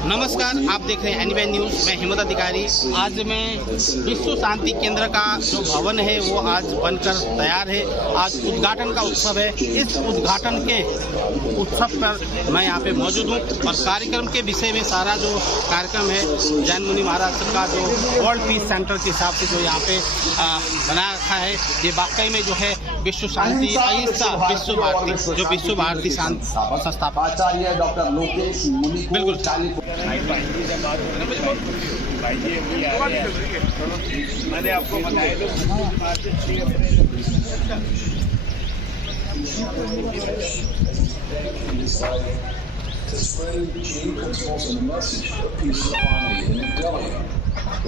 नमस्कार, आप देख रहे हैं एनबीएन न्यूज़। मैं हिम्मत अधिकारी। आज मैं विश्व शांति केंद्र का जो भवन है वो आज बनकर तैयार है। आज उद्घाटन का उत्सव है। इस उद्घाटन के उत्सव पर मैं यहाँ पे मौजूद हूँ और कार्यक्रम के विषय में सारा जो कार्यक्रम है जैन मुनि महाराज का जो वर्ल्ड पीस सेंटर के हिसाब से जो यहाँ पे बना रखा है, ये वाकई में जो है विश्व शांति अहिंसा विश्व भारती संस्थापक आचार्य डॉक्टर लोकेश मुनि बिल्कुल मैंने आपको बताया to spread Jain principles and the message of peace and harmony in New Delhi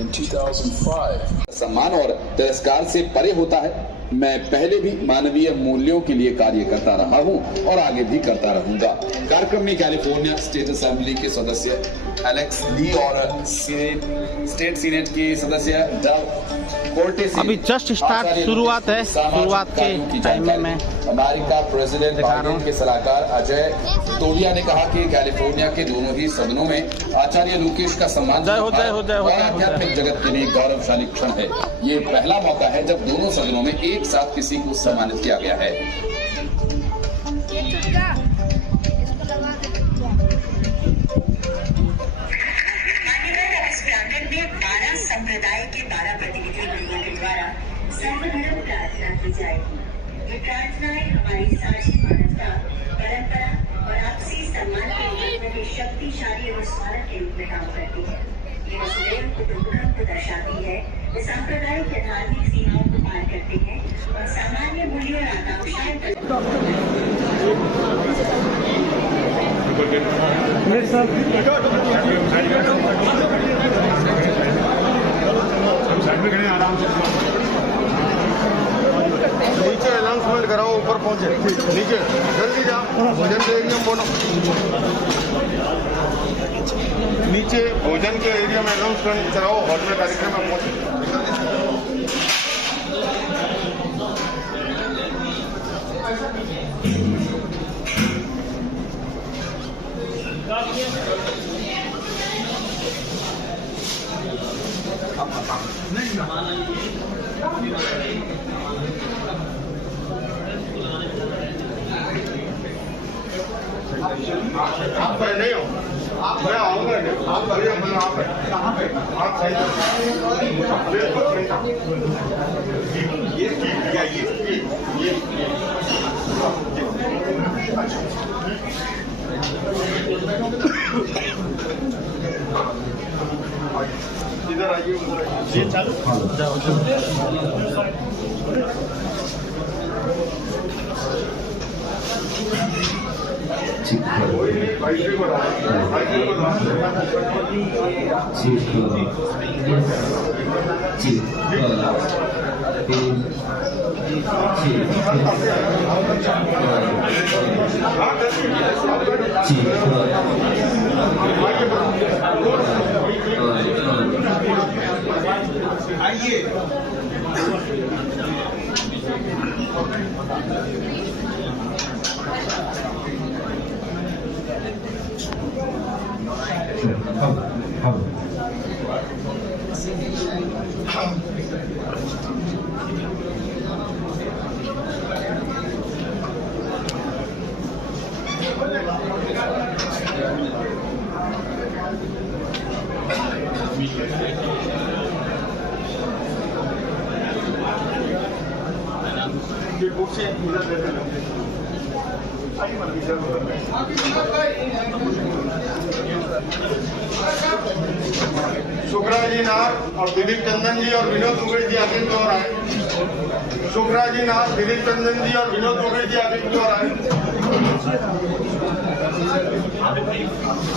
in 2005. सम्मान और तिरस्कार से परे होता है। मैं पहले भी मानवीय मूल्यों के लिए कार्य करता रहा हूं और आगे भी करता रहूंगा। कार्यक्रम में कैलिफोर्निया स्टेट असेंबली के सदस्य एलेक्स ली और स्टेट सीनेट के सदस्य डव कोर्टे से अभी जस्ट स्टार्ट शुरुआत है। शुरुआत के टाइम में अमेरिका प्रेसिडेंट बाइडेन के सलाहकार अजय तोडिया ने कहा कि कैलिफोर्निया के दोनों ही सदनों में आचार्य लोकेश का सम्मान आध्यात्मिक जगत के लिए गौरवशाली क्षण है। ये पहला मौका है जब दोनों सदनों में एक साथ किसी को सम्मानित किया गया है। संप्रदाय के 12 प्रतिनिधियों के द्वारा सर्वधर्म प्रार्थना की जाएगी। ये प्रार्थनाएं हमारी साझी मानवता, परंपरा और आपसी सम्मान के महत्व के शक्तिशाली और स्मारक के रूप में काम करती है। ये वसुदेव कुटुंबकम को दर्शाती है। ये सांप्रदायिक या धार्मिक सीमाओं को पार करते हैं और सामान्य मूल्यों और आकांक्षाएं आराम से नीचे अनाउंसमेंट कराओ, ऊपर पहुंचे नीचे जल्दी जाओ। भोजन के एरिया में बोलो, नीचे भोजन के एरिया में अनाउंसमेंट कराओ, हॉल में कार्यक्रम में पहुंचे। आप नहीं हो, मैं आऊंगा नहीं। आप बढ़िया बोलो, आप कहाँ पे? आप सही इधर आइए, ये चालू सुखराज जी नाथ और दिलीप चंदन जी और विनोद दुबे जी आगे की ओर आए। सुखराज जी नाथ, दिलीप चंदन जी और विनोद दुबे जी आगे की ओर आए।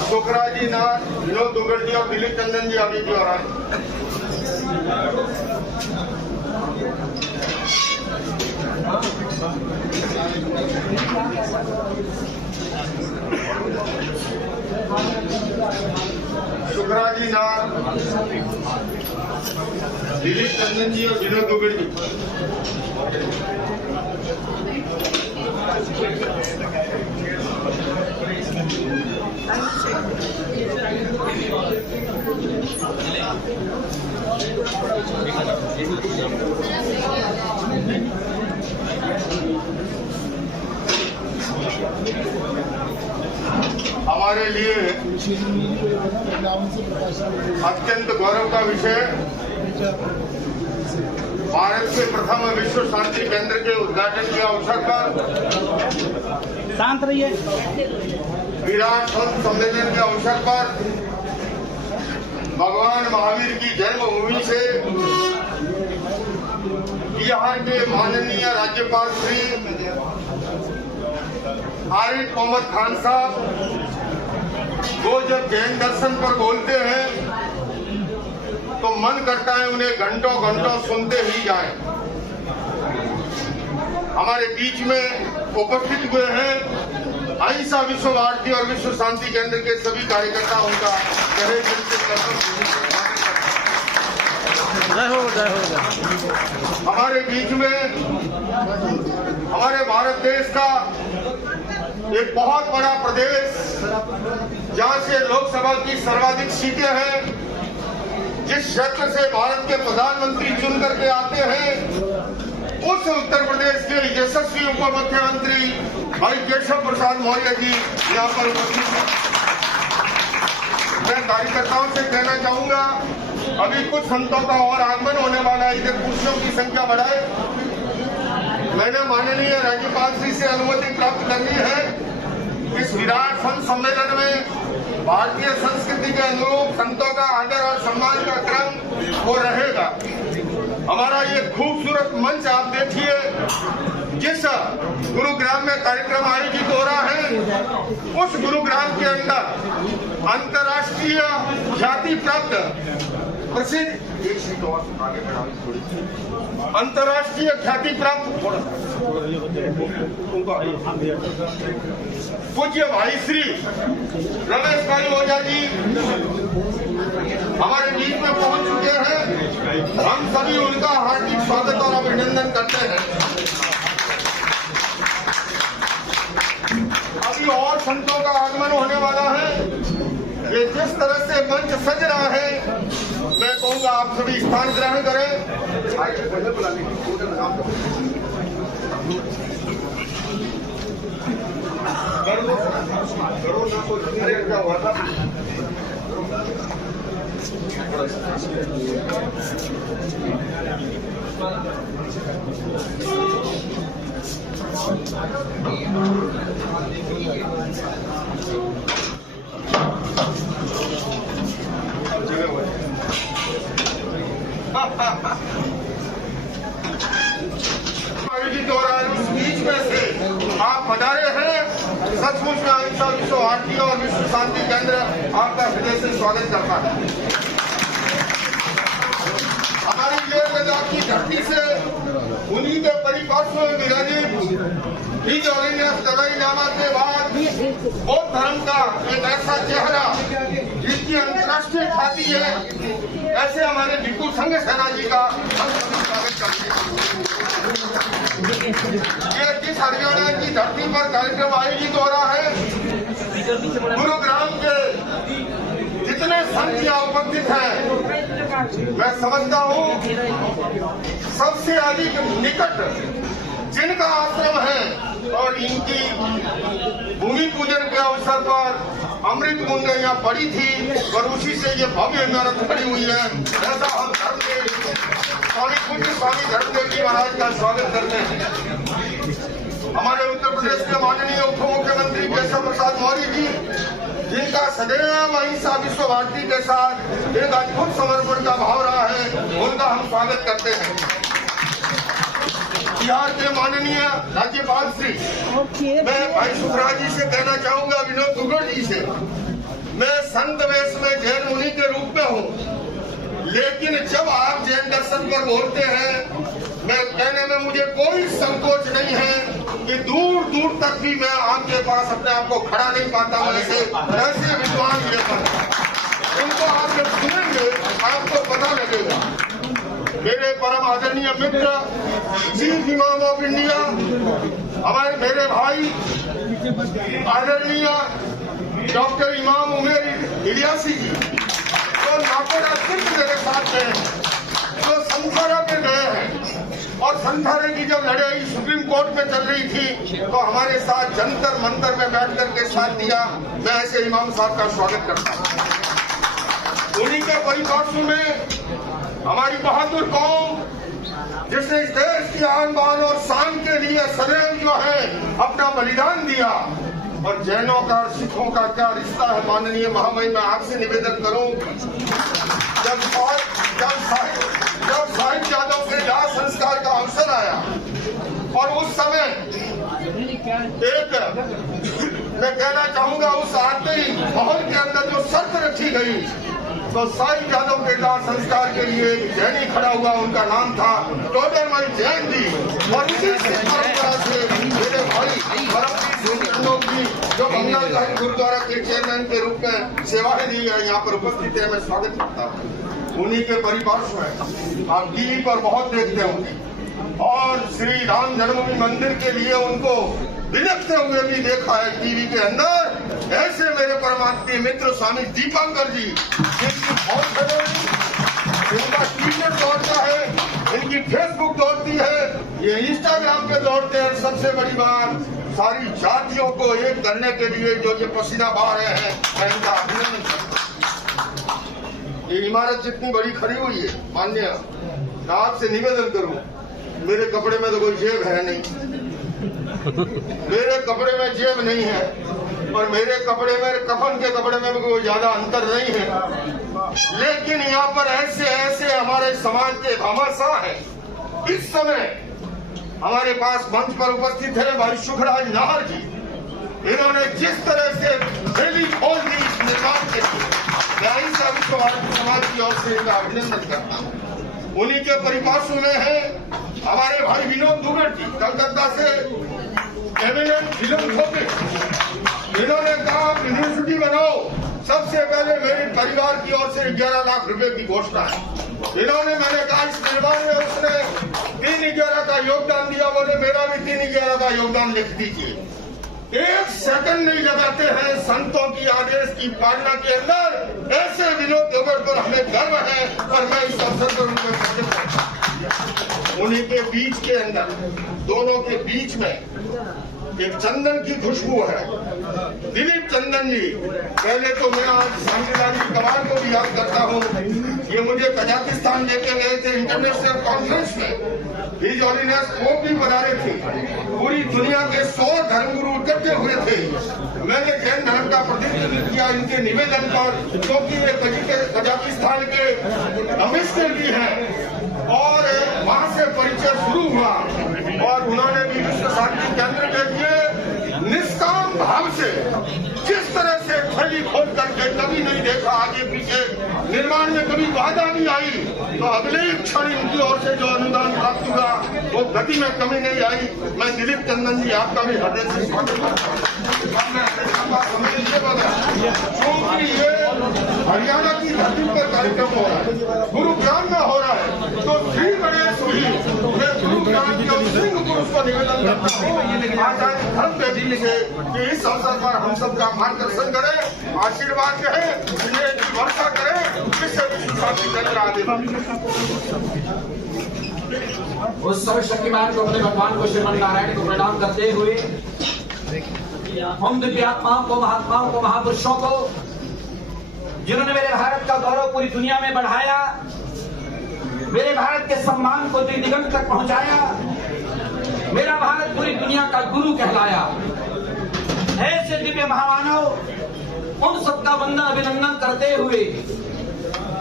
सुखराज जी नाथ, विनोद दुबे जी और दिलीप चंदन जी आगे की ओर आए। सुखराज जी नाथ, दिलीप चंदन जी और विनोद दुबे जी। हमारे लिए अत्यंत गौरव का विषय भारत के प्रथम विश्व शांति केंद्र के उद्घाटन के अवसर पर शांत रहिए। विराट संत सम्मेलन के अवसर पर भगवान महावीर की जन्मभूमि से बिहार के माननीय राज्यपाल श्री आरिफ मोहम्मद खान साहब वो जब जैन दर्शन पर बोलते हैं तो मन करता है उन्हें घंटों घंटों सुनते ही जाएं। हमारे बीच में उपस्थित हुए हैं अहिंसा विश्व भारती और विश्व शांति केंद्र के सभी कार्यकर्ताओं का गहरे दिल से जय हो। हमारे बीच में हमारे भारत देश का एक बहुत बड़ा प्रदेश जहां से लोकसभा की सर्वाधिक सीटें हैं, जिस क्षेत्र से भारत के प्रधानमंत्री चुन करके आते हैं, उस उत्तर प्रदेश के यशस्वी उप मुख्यमंत्री भाई केशव प्रसाद मौर्य जी यहाँ पर उपस्थित हैं। मैं कार्यकर्ताओं से कहना चाहूंगा अभी कुछ संतों का और आगमन होने वाला है, इधर कुर्सियों की संख्या बढ़ाए। मैंने माननीय राज्यपाल श्री से अनुमति प्राप्त करनी है। इस विराट संत सम्मेलन में भारतीय संस्कृति के अनुरूप संतों का आदर और सम्मान का क्रम वो रहेगा। हमारा ये खूबसूरत मंच आप देखिए, जिस गुरुग्राम में कार्यक्रम आयोजित हो रहा है, उस गुरुग्राम के अंदर अंतर्राष्ट्रीय ख्याति प्राप्त प्रसिद्ध अंतर्राष्ट्रीय ख्याति प्राप्त पूज्य भाई श्री रमेश भाई ओझा जी हमारे बीच में पहुंच चुके हैं। हम सभी उनका हार्दिक स्वागत और अभिनंदन करते हैं। अभी और संतों का आगमन होने वाला है। ये जिस तरह से मंच सज रहा है, मैं कहूँगा आप सभी स्थान ग्रहण करें। क्या हुआ था? आयोजित हो रहा है, उस बीच में से आप पधारे हैं। सचमुच में अहिंसा विश्व भारती और विश्व शांति केंद्र आपका हृदय से स्वागत करता है। हमारी लेह लद्दाख की धरती से उन्हीं के परिपार्श्व में विराजित बीज और नामा के बाद बौद्ध धर्म का एक ऐसा चेहरा जिसकी अंतर्राष्ट्रीय ख्याति है, ऐसे हमारे भिक्खु संघ सेना जी का हम सभी स्वागत करते हैं। ये जिस हरियाणा की धरती पर कार्यक्रम आयोजित हो रहा है, गुरुग्राम के जितने संत यहाँ उपस्थित हैं, मैं समझता हूँ सबसे अधिक निकट जिनका आश्रम है और इनकी भूमि पूजन के अवसर पर अमृत बूंदे यहाँ पड़ी थी और उसी से ये भव्य इमारत खड़ी हुई है। ऐसा हम धर्मदेव स्वामी पूज्य स्वामी धर्मदेव जी महाराज का स्वागत करते हैं। हमारे उत्तर प्रदेश के माननीय उप मुख्यमंत्री केशव प्रसाद मौर्य जी, जिनका सदैव अहिंसा विश्व भारती के साथ एक अद्भुत समर्पण का भाव रहा है, उनका हम स्वागत करते हैं। बिहार के माननीय राज्यपाल श्री मैं भाई सुखराज जी से कहना चाहूंगा, विनोद दुगड़ जी से, मैं संत वेश में जैन मुनि के रूप में हूँ, लेकिन जब आप जैन दर्शन पर बोलते हैं, मैं कहने में मुझे कोई संकोच नहीं है कि दूर दूर तक भी मैं आपके पास अपने आप को खड़ा नहीं पाता हूँ। ऐसे विद्वान लेकर उनको आप जब सुनेंगे आपको पता लगेगा। मेरे परम आदरणीय मित्र चीफ इमाम ऑफ इंडिया, हमारे मेरे भाई आदरणीय डॉक्टर इमाम उमेर इलियासी जी, तो अपना चित्र मेरे साथ है जो संथारा पे गए हैं और संथारे की जब लड़ाई सुप्रीम कोर्ट में चल रही थी तो हमारे साथ जंतर मंतर में बैठ करके साथ दिया। मैं ऐसे इमाम साहब का स्वागत करता हूँ। उन्हीं के परिपार्श्व में हमारी बहादुर कौम जिसने इस देश की आन बान और शान के लिए सदैव जो है अपना बलिदान दिया। और जैनों का और सिखों का क्या रिश्ता है माननीय महामहिम, मैं आपसे निवेदन करूं, जब साहिब यादव के दाह संस्कार का अवसर आया और उस समय एक मैं कहना चाहूंगा उस आते ही माहौल के अंदर जो शर्त रखी गई तो साहिब यादव के दाह संस्कार के लिए एक जैनी खड़ा हुआ, उनका नाम था टोडरमल जैन जी। और इसी परंपरा से मेरे भाई जी जो बंगाल साहिब गुरुद्वारा के चेयरमैन के रूप में सेवाएं दी है यहाँ पर उपस्थित है, मैं स्वागत करता हूँ। उन्हीं के परिपार्श्व में आप टीवी पर बहुत देखते होंगे और श्री राम जन्मभूमि मंदिर के लिए उनको बिलखते हुए भी देखा है टीवी के अंदर। ऐसे मेरे परमात्मीय मित्र स्वामी दीपांकर जी, जिनकी बहुत इनका ट्विटर दौड़ता है, इनकी फेसबुक दौड़ती है, ये इंस्टाग्राम पे दौड़ते हैं। सबसे बड़ी बात, सारी जातियों को एक करने के लिए जो ये पसीना बहा रहे हैं, मैं इनका अभिनंदन करता हूँ। ये इमारत जितनी बड़ी खड़ी हुई है, माननीय, मैं आपसे निवेदन करूं, मेरे कपड़े में तो कोई जेब है नहीं, मेरे कपड़े में जेब नहीं है और मेरे कपड़े में कफन के कपड़े में कोई ज्यादा अंतर नहीं है। लेकिन यहाँ पर ऐसे ऐसे हमारे समाज के भामाशाह हैं। इस समय हमारे पास मंच पर उपस्थित है भाई सुखराज नाहर जी। इन्होंने जिस तरह से थैली खोल दी इस निर्माण के लिए, मैं इस समाज की ओर से इनका अभिनंदन करता हूँ। उन्हीं के परिपार्श्व में है हमारे भाई विनोद दुबे जी, कलकत्ता से एमिनेंट फिलंथ्रोपिस्ट। इन्होंने कहा यूनिवर्सिटी बनाओ, सबसे पहले मेरे परिवार की ओर से 11 लाख रुपए की घोषणा है। इन्होंने, मैंने कहा इस निर्माण में उसने 3/11 का योगदान दिया, बोले मेरा भी 3/11 का योगदान लिख दीजिए। एक सेकंड नहीं लगाते हैं संतों की आदेश की पालना के अंदर। ऐसे विनोद दुबे पर हमें गर्व है और मैं इस अवसर पर उनको सम्मानित करता हूं। उन्हीं के बीच के अंदर, दोनों के बीच में एक चंदन की खुशबू है। दिलीप चंदन जी, पहले तो मैं आज सांजीलाल कमाल को भी याद करता हूँ। ये मुझे कजाकिस्तान लेके गए थे इंटरनेशनल कॉन्फ्रेंस में, हिज हॉलीनेस पोप भी बना रहे थे, पूरी दुनिया के 100 धर्मगुरु इकट्ठे हुए थे। मैंने जैन धर्म का प्रतिनिधित्व किया इनके निवेदन पर, क्योंकि ये कजाकिस्तान के कमिश्नर भी हैं और वहां से परिचय शुरू हुआ और उन्होंने भी विश्व शांति केंद्र के लिए निष्काम भाव से जिस तरह से थैली खोल करके कभी नहीं देखा आगे पीछे, निर्माण में कभी बाधा नहीं आई, तो अगले क्षण इनकी ओर से जो अनुदान प्राप्त हुआ वो गति में कमी नहीं आई। मैं दिलीप चंदन जी आपका भी हृदय से स्वागत करता हूँ। क्योंकि ये हरियाणा की धरती पर कार्यक्रम हो रहा है, गुरुग्राम में हो रहा है, तो श्री गणेश हुई मैं गुरुग्राम के सिंह पुरुष को निवेदन करता हूँ आचार्य धर्म देवी से कि इस अवसर पर हम सबका मार्गदर्शन करें, आशीर्वाद करें, वर्षा करें, जिससे विश्व शांति केंद्र आगे। उस सर्वशक्तिमान को, अपने भगवान को, श्रीमन नारायण को प्रणाम करते हुए हम दिव्यात्माओं को, महात्माओं को, महापुरुषों को, जिन्होंने मेरे भारत का गौरव पूरी दुनिया में बढ़ाया, मेरे भारत के सम्मान को दिगंत तक पहुंचाया, मेरा भारत पूरी दुनिया का गुरु कहलाया। ऐसे दिव्य महामानव, उन सबका वंदन अभिनंदन करते हुए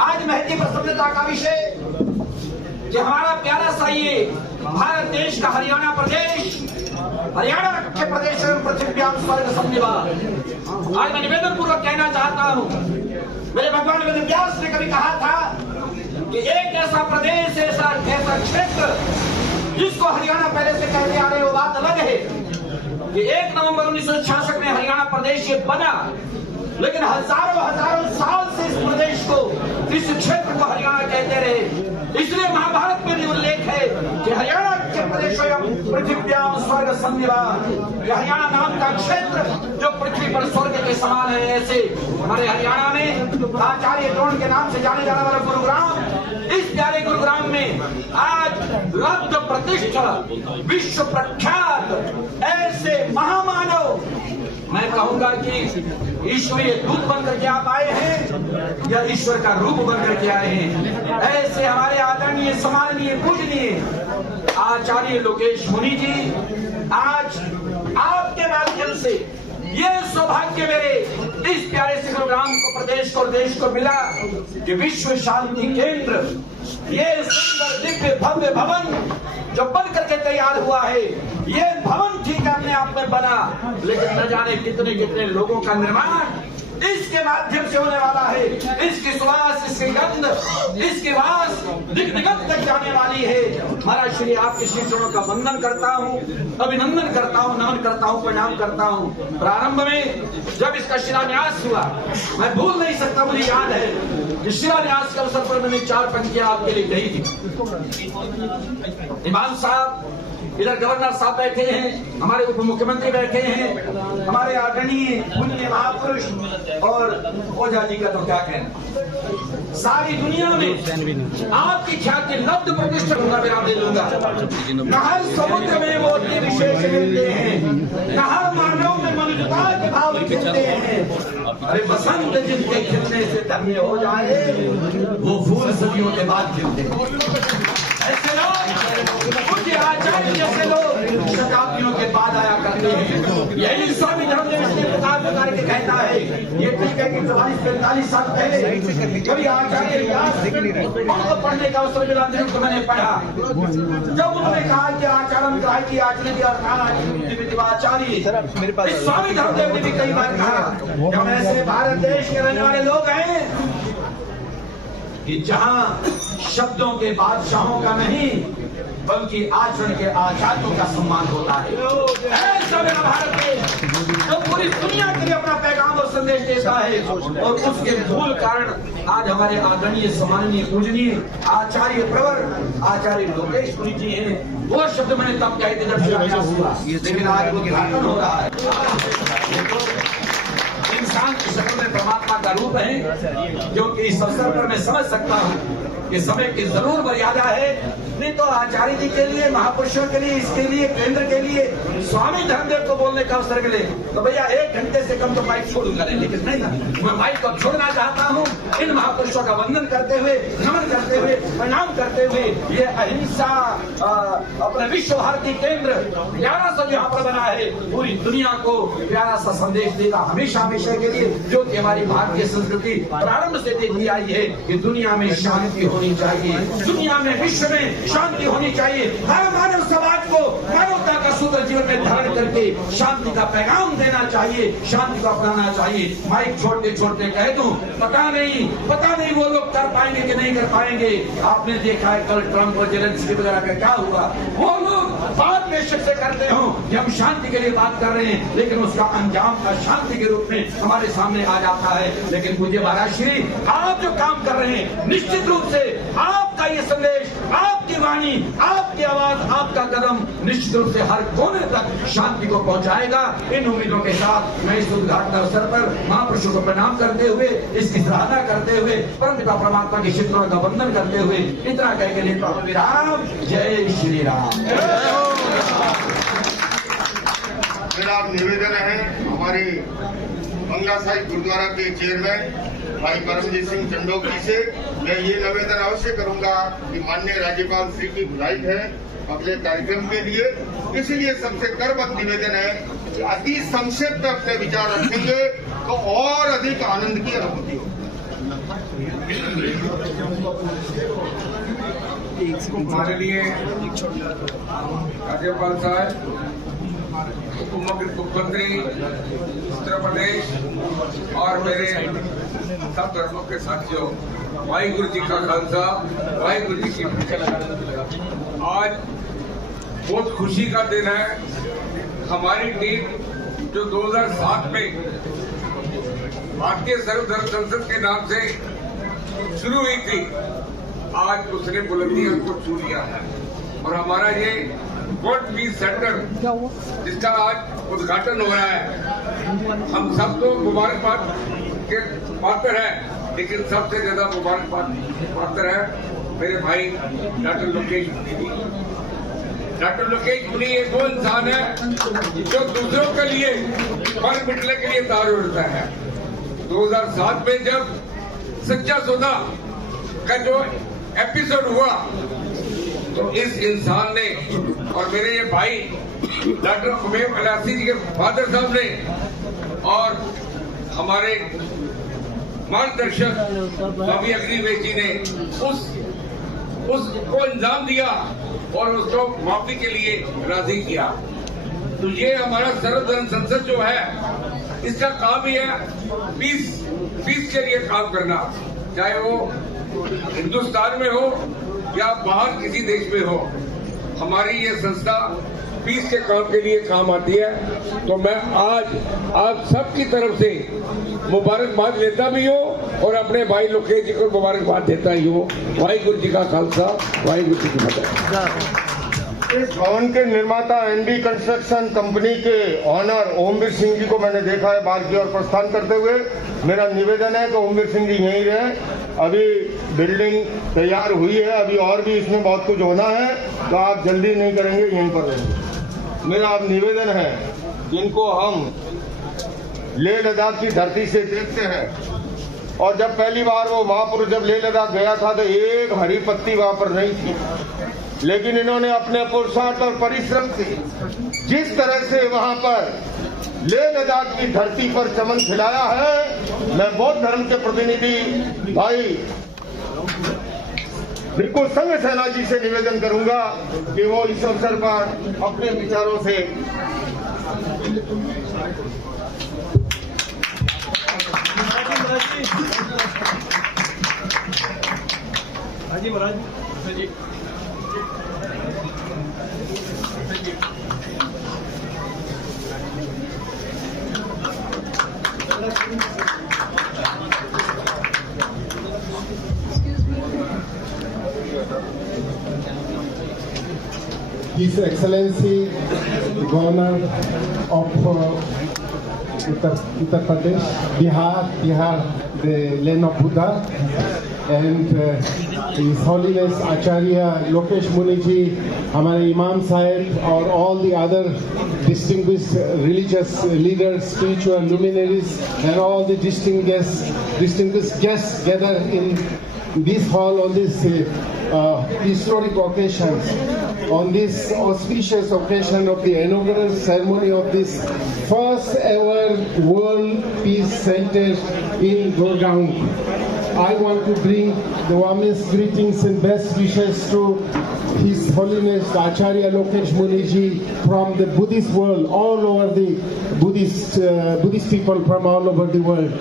आज महती प्रसन्नता का विषय कि हमारा प्यारा सा ये भारत देश का हरियाणा प्रदेश, हरियाणा के प्रदेश एवं पृथ्व्याम स्वर्ग संनिवास। आज मैं निवेदन पूर्वक कहना चाहता हूँ, मेरे भगवान वेद व्यास ने कभी कहा था कि एक ऐसा प्रदेश, ऐसा क्षेत्र जिसको हरियाणा पहले से कहते आ रहे, वो बात अलग है कि 1 नवंबर 1966 में हरियाणा प्रदेश ये बना, लेकिन हजारों साल से इस प्रदेश को, इस क्षेत्र को हरियाणा कहते रहे। इसलिए महाभारत में भी उल्लेख है कि हरियाणा के प्रदेश पृथ्व्याम स्वर्ग संनिवास। हरियाणा नाम का क्षेत्र जो पृथ्वी पर स्वर्ग के समान है, ऐसे हमारे हरियाणा में आचार्य द्रोण के नाम से जाने जाने वाला गुरुग्राम, इस प्यारे गुरुग्राम में आज लब्ध प्रतिष्ठा विश्व प्रख्यात ऐसे महामानव, मैं कहूंगा कि ईश्वरीय दूत बनकर के आप आए हैं या ईश्वर का रूप बनकर के आए हैं, ऐसे हमारे आदरणीय सम्माननीय पूजनीय आचार्य लोकेश मुनि जी, आज आपके माध्यम से ये सौभाग्य मेरे इस प्यारे से गुरुग्राम को, प्रदेश को और देश को मिला कि विश्व शांति केंद्र, ये सुंदर दिव्य भव्य भवन जो बन करके तैयार हुआ है, ये भवन ठीक अपने आप में बना, लेकिन न जाने कितने कितने लोगों का निर्माण इसके माध्यम से होने वाला है। इसकी सुवास, इसकी गंध, इसकी वास दिग्दिगंत तक जाने वाली है। महाराज श्री आपके श्री चरणों का वंदन करता हूँ, अभिनंदन करता हूँ, नमन करता हूँ, प्रणाम करता हूँ। प्रारंभ में जब इसका शिलान्यास हुआ, मैं भूल नहीं सकता, मुझे याद है कि शिलान्यास के अवसर पर मैंने 4 पंक्तियां आपके लिए कही थी। इमाम साहब, इधर गवर्नर साहब बैठे हैं, हमारे उप मुख्यमंत्री बैठे हैं, हमारे आदरणीय पूजनीय महापुरुष, और ओझा जी का तो क्या कहना, सारी दुनिया में आपकी ख्याति लब्ध प्रतिष्ठा होगा, मैं आप दे दूंगा। न हर समुद्र में मोती विशेष मिलते हैं, न हर मानव में मनुष्यता के भाव खिलते हैं। अरे बसंत जिनके खिलने से धन्य हो जाए, वो फूल सदियों के बाद खिलते हैं। ऐसे लोग, कुछ आचार्य जैसे लोग शताब्दियों के बाद आया करते हैं। यही स्वामी धर्मदेव इसलिए प्रकार के कहता है, ये ठीक है कि 44-45 साल पहले कभी आचार्य व्यास पढ़ने का अवसर मिला, तो मैंने पढ़ा। जब उन्होंने कहा कि आचार्य ग्राही आचरण आचार्य, स्वामी धर्मदेव ने भी कई बार कहा कि हम ऐसे भारत देश के रहने वाले लोग हैं कि जहां शब्दों के बादशाहों का नहीं, बल्कि आचरण के आचार्यों का सम्मान होता है। ऐसा मेरा भारत देश जो पूरी दुनिया के लिए अपना पैगाम और संदेश देता है, और उसके मूल कारण आज हमारे आदरणीय सम्माननीय पूजनीय आचार्य प्रवर आचार्य लोकेश मुनि जी हैं। वो शब्द मैंने तब कहे थे जब शिलान्यास हुआ, लेकिन आज वो उद्घाटन हो रहा है। इंसान की शक्ल में परमात्मा का रूप है, जो कि इस अवसर पर मैं समझ सकता हूँ कि समय की जरूर मर्यादा है। नहीं तो आचार्य जी के लिए, महापुरुषों के लिए, इसके लिए, केंद्र के लिए, स्वामी धर्मदेव को बोलने का अवसर मिले तो भैया 1 घंटे से कम तो माइक छोड़ूंगा नहीं, लेकिन नहीं, मैं माइक को छोड़ना चाहता हूँ। इन महापुरुषों का वंदन करते हुए, नमन करते हुए, प्रणाम करते हुए, ये अहिंसा अपने विश्व भारती केंद्र प्यारा सा यहाँ पर बना है, पूरी दुनिया को प्यारा सा संदेश देगा हमेशा हमेशा के लिए, जो कि हमारी भारतीय संस्कृति प्रारंभ से देखती आई है कि दुनिया में शांति होनी चाहिए, दुनिया में, विश्व में शांति होनी चाहिए। हर मानव समाज को मानवता का सूत्र जीवन में धारण करके शांति का पैगाम देना चाहिए, शांति को अपनाना चाहिए। माइक छोड़ते छोड़ते कह दूं, पता नहीं वो लोग कर पाएंगे कि नहीं कर पाएंगे। आपने देखा है कल ट्रंप और जेलेंस्की वगैरह का क्या हुआ। वो लोग बात बेशक से करते हो कि हम शांति के लिए बात कर रहे हैं, लेकिन उसका अंजाम अशांति के रूप में हमारे सामने आ जाता है। लेकिन मुझे महाराज श्री, आप जो काम कर रहे हैं, निश्चित रूप से आपका ये संदेश, आपकी वाणी, आपकी आवाज, आपका कदम निश्चित रूप से हर कोने तक शांति को पहुंचाएगा। इन उम्मीदों के साथ मैं इस उद्घाटन अवसर पर महापुरुषों को प्रणाम करते हुए, इसकी सराहना करते हुए, परमपिता परमात्मा के चित्रों का वंदन करते हुए इतना कह के लेता हूं विराम। जय श्री राम। मेरा निवेदन है हमारे बंगला साहिब गुरुद्वारा के चेयरमैन भाई परमजीत सिंह चंडोक जी से, मैं ये निवेदन अवश्य करूंगा कि माननीय राज्यपाल श्री की बुलाई है अगले कार्यक्रम के लिए, इसलिए सबसे करबद्ध निवेदन है कि अति संक्षिप्त अपने विचार रखेंगे तो और अधिक आनंद की अनुभूति होगी। हमारे लिए राज्यपाल साहब, उप मुख्यमंत्री उत्तर प्रदेश और मेरे सब धर्मों के साथियों, वाहिगुरु जी का खालसा, वाहिगुरु जी की फतेह। आज बहुत खुशी का दिन है। हमारी टीम जो 2007 में भारतीय सर्वधर्म संसद के नाम से शुरू हुई थी, आज उसने बुलंदियों को छू लिया है और हमारा ये वर्ल्ड पीस सेंटर जिसका आज उद्घाटन हो रहा है, हम सब तो मुबारकबाद के पात्र हैं, लेकिन सबसे ज्यादा मुबारकबाद पात्र है मेरे भाई डॉक्टर लोकेश मुनि जी। डॉक्टर लोकेश मुनि एक वो इंसान है जो दूसरों के लिए मर मिटने के लिए तैयार होता है। 2007 में जब सच्चा सौदा का जो एपिसोड हुआ तो इस इंसान ने और मेरे ये भाई डॉक्टर उमेर अलासी जी के फादर साहब ने और हमारे मार्गदर्शक स्वामी अग्निवेश जी ने उसको इंजाम दिया और उसको माफी के लिए राजी किया। तो ये हमारा सर्वधर्म संसद जो है इसका काम ही है पीस के लिए काम करना, चाहे वो हिंदुस्तान में हो या बाहर किसी देश में हो। हमारी ये संस्था पीस के काम के लिए काम आती है। तो मैं आज आप सबकी तरफ से मुबारकबाद लेता भी हूँ और अपने भाई लोकेश जी को मुबारकबाद देता ही हूँ। वाहिगुरु जी का खालसा, वाहिगुरु जी की फतेह। इस भवन के निर्माता एनबी कंस्ट्रक्शन कंपनी के ऑनर ओमवीर सिंह जी को मैंने देखा है बाहर की ओर प्रस्थान करते हुए। मेरा निवेदन है कि ओमवीर सिंह जी यहीं रहे। अभी बिल्डिंग तैयार हुई है, अभी और भी इसमें बहुत कुछ होना है, तो आप जल्दी नहीं करेंगे, यहीं पर रहेंगे। मेरा अब निवेदन है, इनको हम लेह लद्दाख की धरती से देखते हैं और जब पहली बार वो महापुरुष जब लेह लद्दाख गया था तो एक हरी पत्ती वहां पर नहीं थी, लेकिन इन्होंने अपने पुरुषार्थ और परिश्रम से जिस तरह से वहां पर लेह लद्दाख की धरती पर चमन खिलाया है, मैं बौद्ध धर्म के प्रतिनिधि भाई भिक्खु संघ सेना जी से निवेदन करूंगा कि वो इस अवसर पर अपने विचारों से हाजी महाराज His Excellency, the Governor of Uttar Pradesh, Bihar, the land of Buddha, and His Holiness Acharya Lokesh Muni ji, हमारे इमाम साहब और all the other distinguished religious leaders, spiritual luminaries, and all the distinguished guests gathered in this hall on this historic occasions, on this auspicious occasion of the inaugural ceremony of this first ever World Peace Center in Gurgaon. I want to bring the warmest greetings and best wishes to His Holiness Acharya Lokesh Muni ji from the Buddhist world, all over the Buddhist people from all over the world.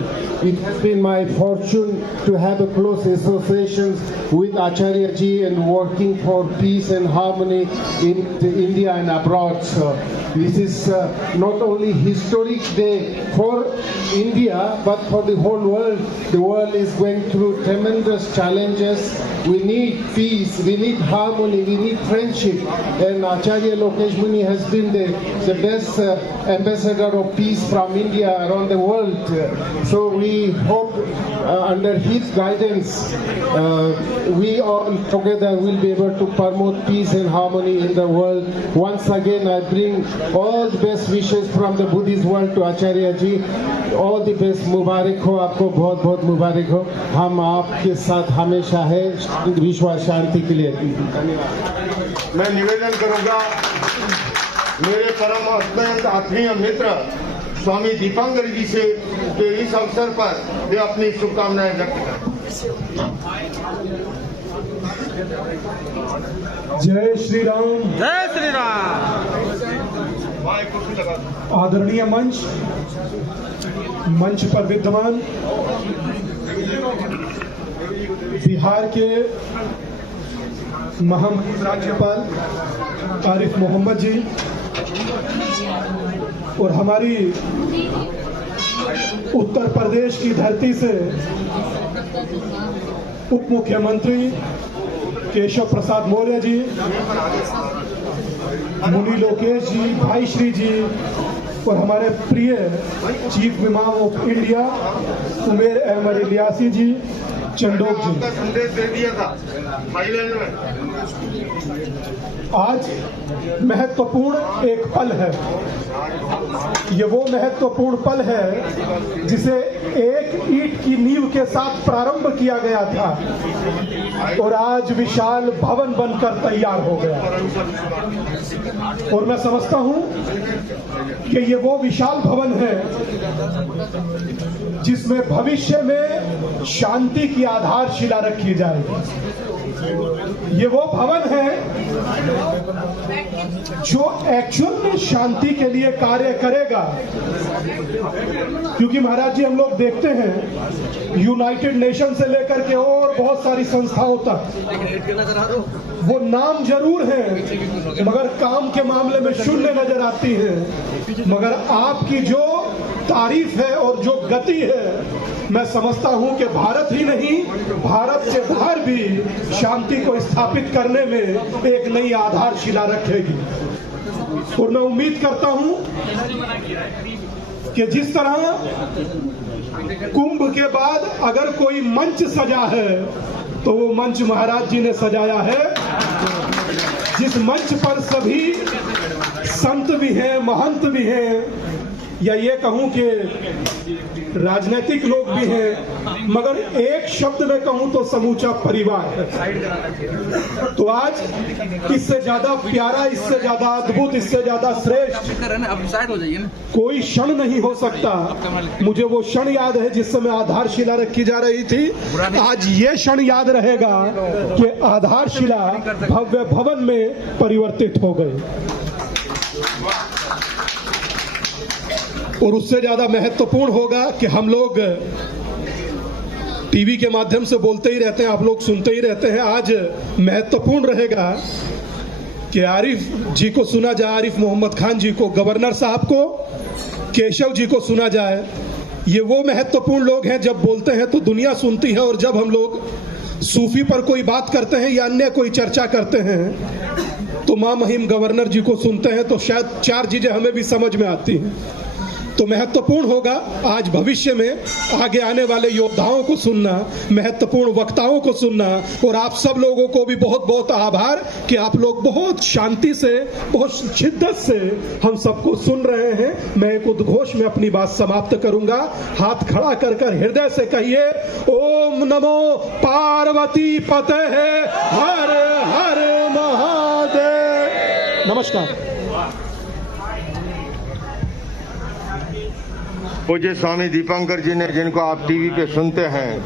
It has been my fortune to have a close association with Acharya ji and working for peace and harmony in India and abroad. So this is not only historic day for India but for the whole world. The world is going through tremendous challenges. We need peace, we need harmony, we need friendship, and Acharya Lokesh Muni has been the best ambassador of peace from India around the world. So we hope under his guidance we all together will be able to promote peace and harmony in the world. Once again I bring all the best wishes from the Buddhist world to Acharya ji. All the best, मुबारक हो आपको, बहुत बहुत मुबारक हो। हम आपके साथ हमेशा है विश्व शांति के लिए। मैं निवेदन करूंगा मेरे परम अत्यंत आत्मीय मित्र स्वामी दीपांकर जी से कि इस अवसर पर वे अपनी शुभकामनाएं व्यक्त करें। जय श्री राम। जय श्री राम। आदरणीय मंच पर विद्यमान बिहार के महामहिम राज्यपाल आरिफ मोहम्मद जी और हमारी उत्तर प्रदेश की धरती से उप मुख्यमंत्री केशव प्रसाद मौर्य जी, मुनि लोकेश जी, भाई श्री जी और हमारे प्रिय चीफ इमाम ऑफ इंडिया उमेर अहमद इलियासी जी, चंडोक जी। आपका संदेश दे दिया था थाईलैंड में। आज महत्वपूर्ण एक पल है। ये वो महत्वपूर्ण पल है जिसे एक ईंट की नींव के साथ प्रारंभ किया गया था और आज विशाल भवन बनकर तैयार हो गया। और मैं समझता हूं कि ये वो विशाल भवन है जिसमें भविष्य में शांति की आधारशिला रखी जाएगी। ये वो भवन है जो एक्चुअल में शांति के लिए कार्य करेगा, क्योंकि महाराज जी हम लोग देखते हैं यूनाइटेड नेशन से लेकर के और बहुत सारी संस्थाओं तक वो नाम जरूर है मगर काम के मामले में शून्य नजर आती है। मगर आपकी जो तारीफ है और जो गति है, मैं समझता हूं कि भारत ही नहीं भारत से बाहर भी शांति को स्थापित करने में एक नई आधारशिला रखेगी। और मैं उम्मीद करता हूं कि जिस तरह कुंभ के बाद अगर कोई मंच सजा है तो वो मंच महाराज जी ने सजाया है, जिस मंच पर सभी संत भी हैं, महंत भी हैं, या ये कहूं कि राजनीतिक लोग भी हैं, मगर एक शब्द में कहूं तो समूचा परिवार है। तो आज इससे ज्यादा प्यारा, इससे ज्यादा अद्भुत, इससे ज्यादा श्रेष्ठ कोई क्षण नहीं हो सकता। मुझे वो क्षण याद है जिस समय आधारशिला रखी जा रही थी। आज ये क्षण याद रहेगा कि आधारशिला भव्य भवन में परिवर्तित हो गई। और उससे ज्यादा महत्वपूर्ण होगा कि हम लोग टीवी के माध्यम से बोलते ही रहते हैं, आप लोग सुनते ही रहते हैं। आज महत्वपूर्ण रहेगा कि आरिफ जी को सुना जाए, आरिफ मोहम्मद खान जी को, गवर्नर साहब को, केशव जी को सुना जाए। ये वो महत्वपूर्ण लोग हैं, जब बोलते हैं तो दुनिया सुनती है, और जब हम लोग सूफी पर कोई बात करते हैं या अन्य कोई चर्चा करते हैं तो मां महिम गवर्नर जी को सुनते हैं, तो शायद चार चीजें हमें भी समझ में आती हैं। तो महत्वपूर्ण होगा आज भविष्य में आगे आने वाले योद्धाओं को सुनना, महत्वपूर्ण वक्ताओं को सुनना। और आप सब लोगों को भी बहुत बहुत आभार कि आप लोग बहुत शांति से, बहुत शिद्दत से हम सबको सुन रहे हैं। मैं एक उद्घोष में अपनी बात समाप्त करूंगा। हाथ खड़ा कर कर हृदय से कहिए, ओम नमो पार्वती पते हर हर महादेव। नमस्कार। पूज्य स्वामी दीपंकर जी ने, जिनको आप टीवी पे सुनते हैं,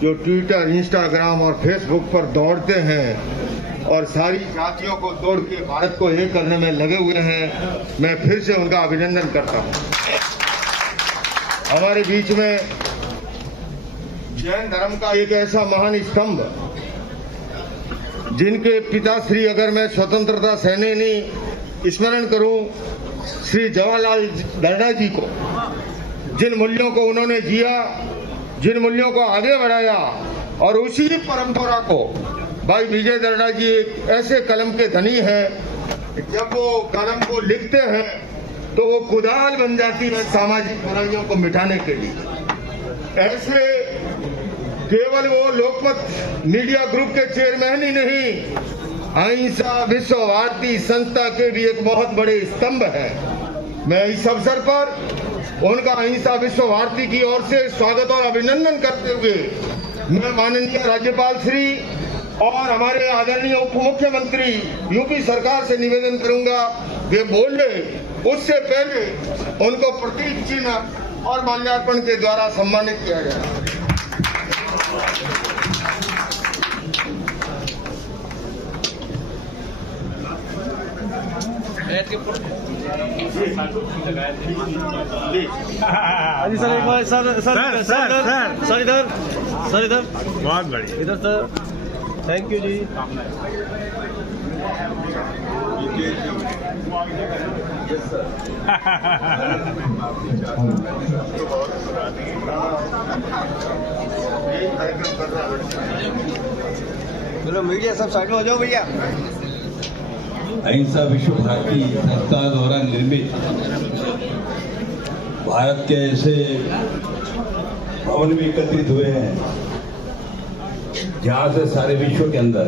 जो ट्विटर, इंस्टाग्राम और फेसबुक पर दौड़ते हैं और सारी जातियों को तोड़ के भारत को एक करने में लगे हुए हैं, मैं फिर से उनका अभिनंदन करता हूं। हमारे बीच में जैन धर्म का एक ऐसा महान स्तंभ, जिनके पिताश्री, अगर मैं स्वतंत्रता सेनानी स्मरण करूं, श्री जवाहरलाल दर्डा जी को, जिन मूल्यों को उन्होंने जिया, जिन मूल्यों को आगे बढ़ाया, और उसी परंपरा को भाई विजय दर्डा जी एक ऐसे कलम के धनी हैं, जब वो कलम को लिखते हैं तो वो कुदाल बन जाती है सामाजिक बुराइयों को मिटाने के लिए। ऐसे केवल वो लोकमत मीडिया ग्रुप के चेयरमैन ही नहीं, अहिंसा विश्व भारती संस्था के भी एक बहुत बड़े स्तंभ है। मैं इस अवसर पर उनका अहिंसा विश्व भारती की ओर से स्वागत और अभिनंदन करते हुए मैं माननीय राज्यपाल श्री और हमारे आदरणीय उप मुख्यमंत्री यूपी सरकार से निवेदन करूंगा, वे बोले उससे पहले उनको प्रतीक चिन्ह और माल्यार्पण के द्वारा सम्मानित किया जाए। सर एक बार सर इधर बहुत बढ़िया, इधर सर। थैंक यू जी। चलो मीडिया सब साइड में हो जाओ भैया। अहिंसा विश्व भारती संस्था द्वारा निर्मित भारत के ऐसे भवन भी एकत्रित हुए हैं जहां से सारे विश्व के अंदर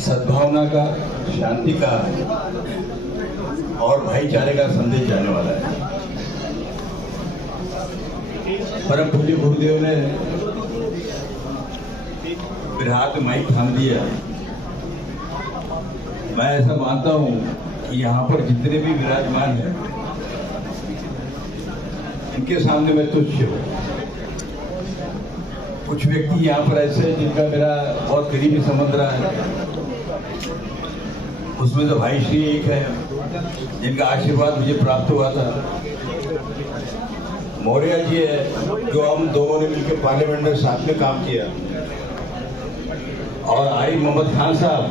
सद्भावना का, शांति का और भाईचारे का संदेश जाने वाला है। परम पूज्य गुरुदेव ने मेरे हाथ में माइक थाम दिया। मैं ऐसा मानता हूं कि यहाँ पर जितने भी विराजमान हैं इनके सामने मैं तुच्छ हूं। कुछ व्यक्ति यहाँ पर ऐसे हैं जिनका मेरा बहुत करीबी संबंध रहा है। उसमें तो भाई श्री एक है जिनका आशीर्वाद मुझे प्राप्त हुआ था। मौर्य जी है जो हम दोनों ने मिलकर पार्लियामेंट में साथ में काम किया, और आरिफ मोहम्मद खान साहब,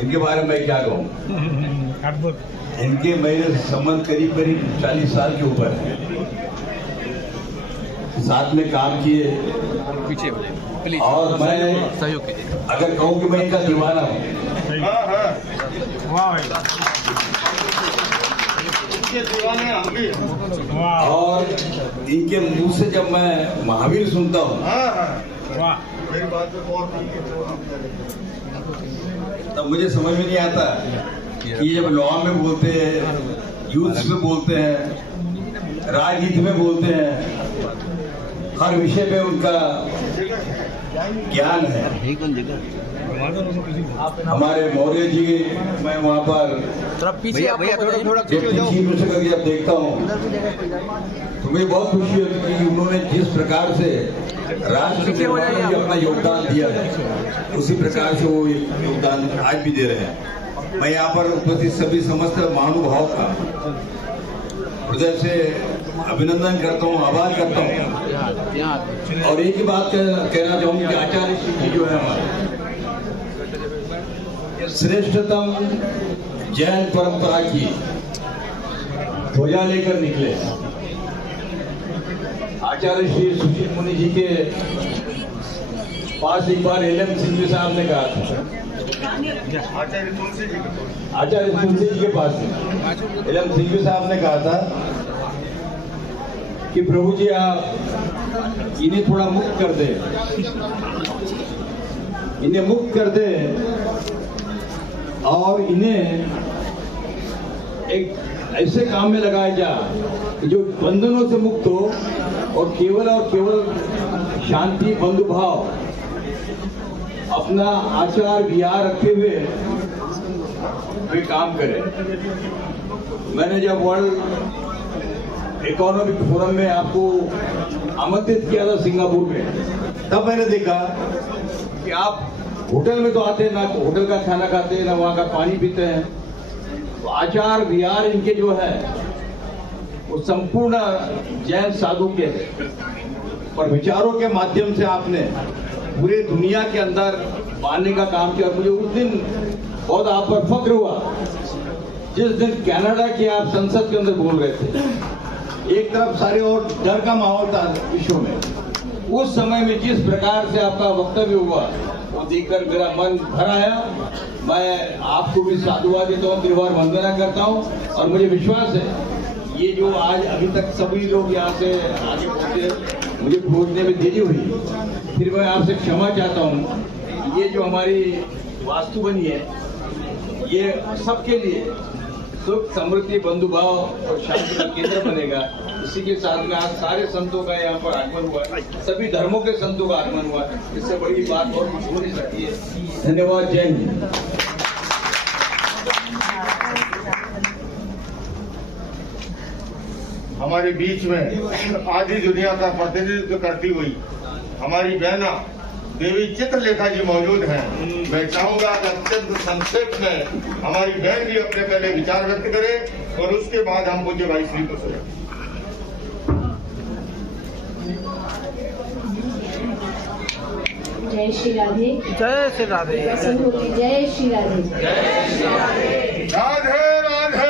इनके बारे में क्या कहूँ, इनके मेरे संबंध करीब 40 साल के ऊपर है। साथ में काम किए, और मैं अगर कहूँ कि मैं इनका दीवाना हूँ। और इनके मुंह से जब मैं महावीर सुनता हूँ तब मुझे समझ में नहीं आता कि ये जब लॉ में बोलते हैं, यूथ में बोलते हैं, राजनीति में बोलते हैं, हर विषय पे उनका ज्ञान है। हमारे मौर्य जी, मैं वहाँ पर डिप्टी चीफ मिनिस्टर करके जब देखता हूँ तो मुझे बहुत खुशी होती है कि उन्होंने जिस प्रकार से राष्ट्र निर्माण में अपना योगदान दिया है उसी प्रकार से वो योगदान आज भी दे रहे हैं। मैं यहाँ पर उपस्थित सभी समस्त महानुभाव का हृदय से अभिनंदन करता हूँ, आभार करता हूँ। और एक ही बात कहना चाहूँगी कि आचार्य श्री जी जो है हमारे श्रेष्ठतम जैन परंपरा की ध्वजा लेकर निकले। आचार्य श्री सुशील मुनि जी के पास एक बार एल.एम. सिंघवी साहब ने कहा था, आचार्य तुलसी जी के पास एल.एम. सिंघवी साहब ने कहा था कि प्रभु जी आप इन्हें थोड़ा मुक्त कर दे, इन्हें मुक्त कर दे और इन्हें एक ऐसे काम में लगाया जा जो बंधनों से मुक्त हो और केवल शांति, बंधुभाव, अपना आचार विहार रखते हुए वे काम करें। मैंने जब वर्ल्ड इकोनॉमिक फोरम में आपको आमंत्रित किया था सिंगापुर में, तब मैंने देखा कि आप होटल में तो आते हैं, ना होटल का खाना खाते हैं, ना वहाँ का पानी पीते हैं। तो आचार विहार इनके जो है वो संपूर्ण जैन साधु के और विचारों के माध्यम से आपने पूरे दुनिया के अंदर बांधने का काम किया। मुझे उस दिन बहुत आप पर फक्र हुआ जिस दिन कनाडा की आप संसद के अंदर बोल रहे थे। एक तरफ सारे और डर का माहौल था विश्व में, उस समय में जिस प्रकार से आपका वक्तव्य हुआ वो देखकर मेरा मन भर आया। मैं आपको भी साधुवाद देता हूँ, त्रिवार वंदना करता हूँ, और मुझे विश्वास है ये जो आज अभी तक सभी लोग यहाँ से आगे पहुंचे, मुझे पहुंचने में देरी हुई, फिर मैं आपसे क्षमा चाहता हूँ। ये जो हमारी वास्तु बनी है ये सबके लिए सुख, समृद्धि, बंधुभाव और शांति का केंद्र बनेगा। इसी के साथ में आज सारे संतों का यहाँ पर आगमन हुआ, सभी धर्मों के संतों का आगमन हुआ, इससे बड़ी बात और कुछ हो नहीं सकती है। धन्यवाद। जय हिंद। हमारे बीच में आधी दुनिया का प्रतिनिधित्व करती हुई हमारी बहना देवी चित्रलेखा जी मौजूद हैं। मैं चाहूंगा कि अत्यंत संक्षेप में हमारी बहन भी अपने पहले विचार व्यक्त करे और उसके बाद हम पूज्य भाई श्री को सुने। जय श्री राधे। जय श्री राधे। जय श्री राधे। राधे राधे।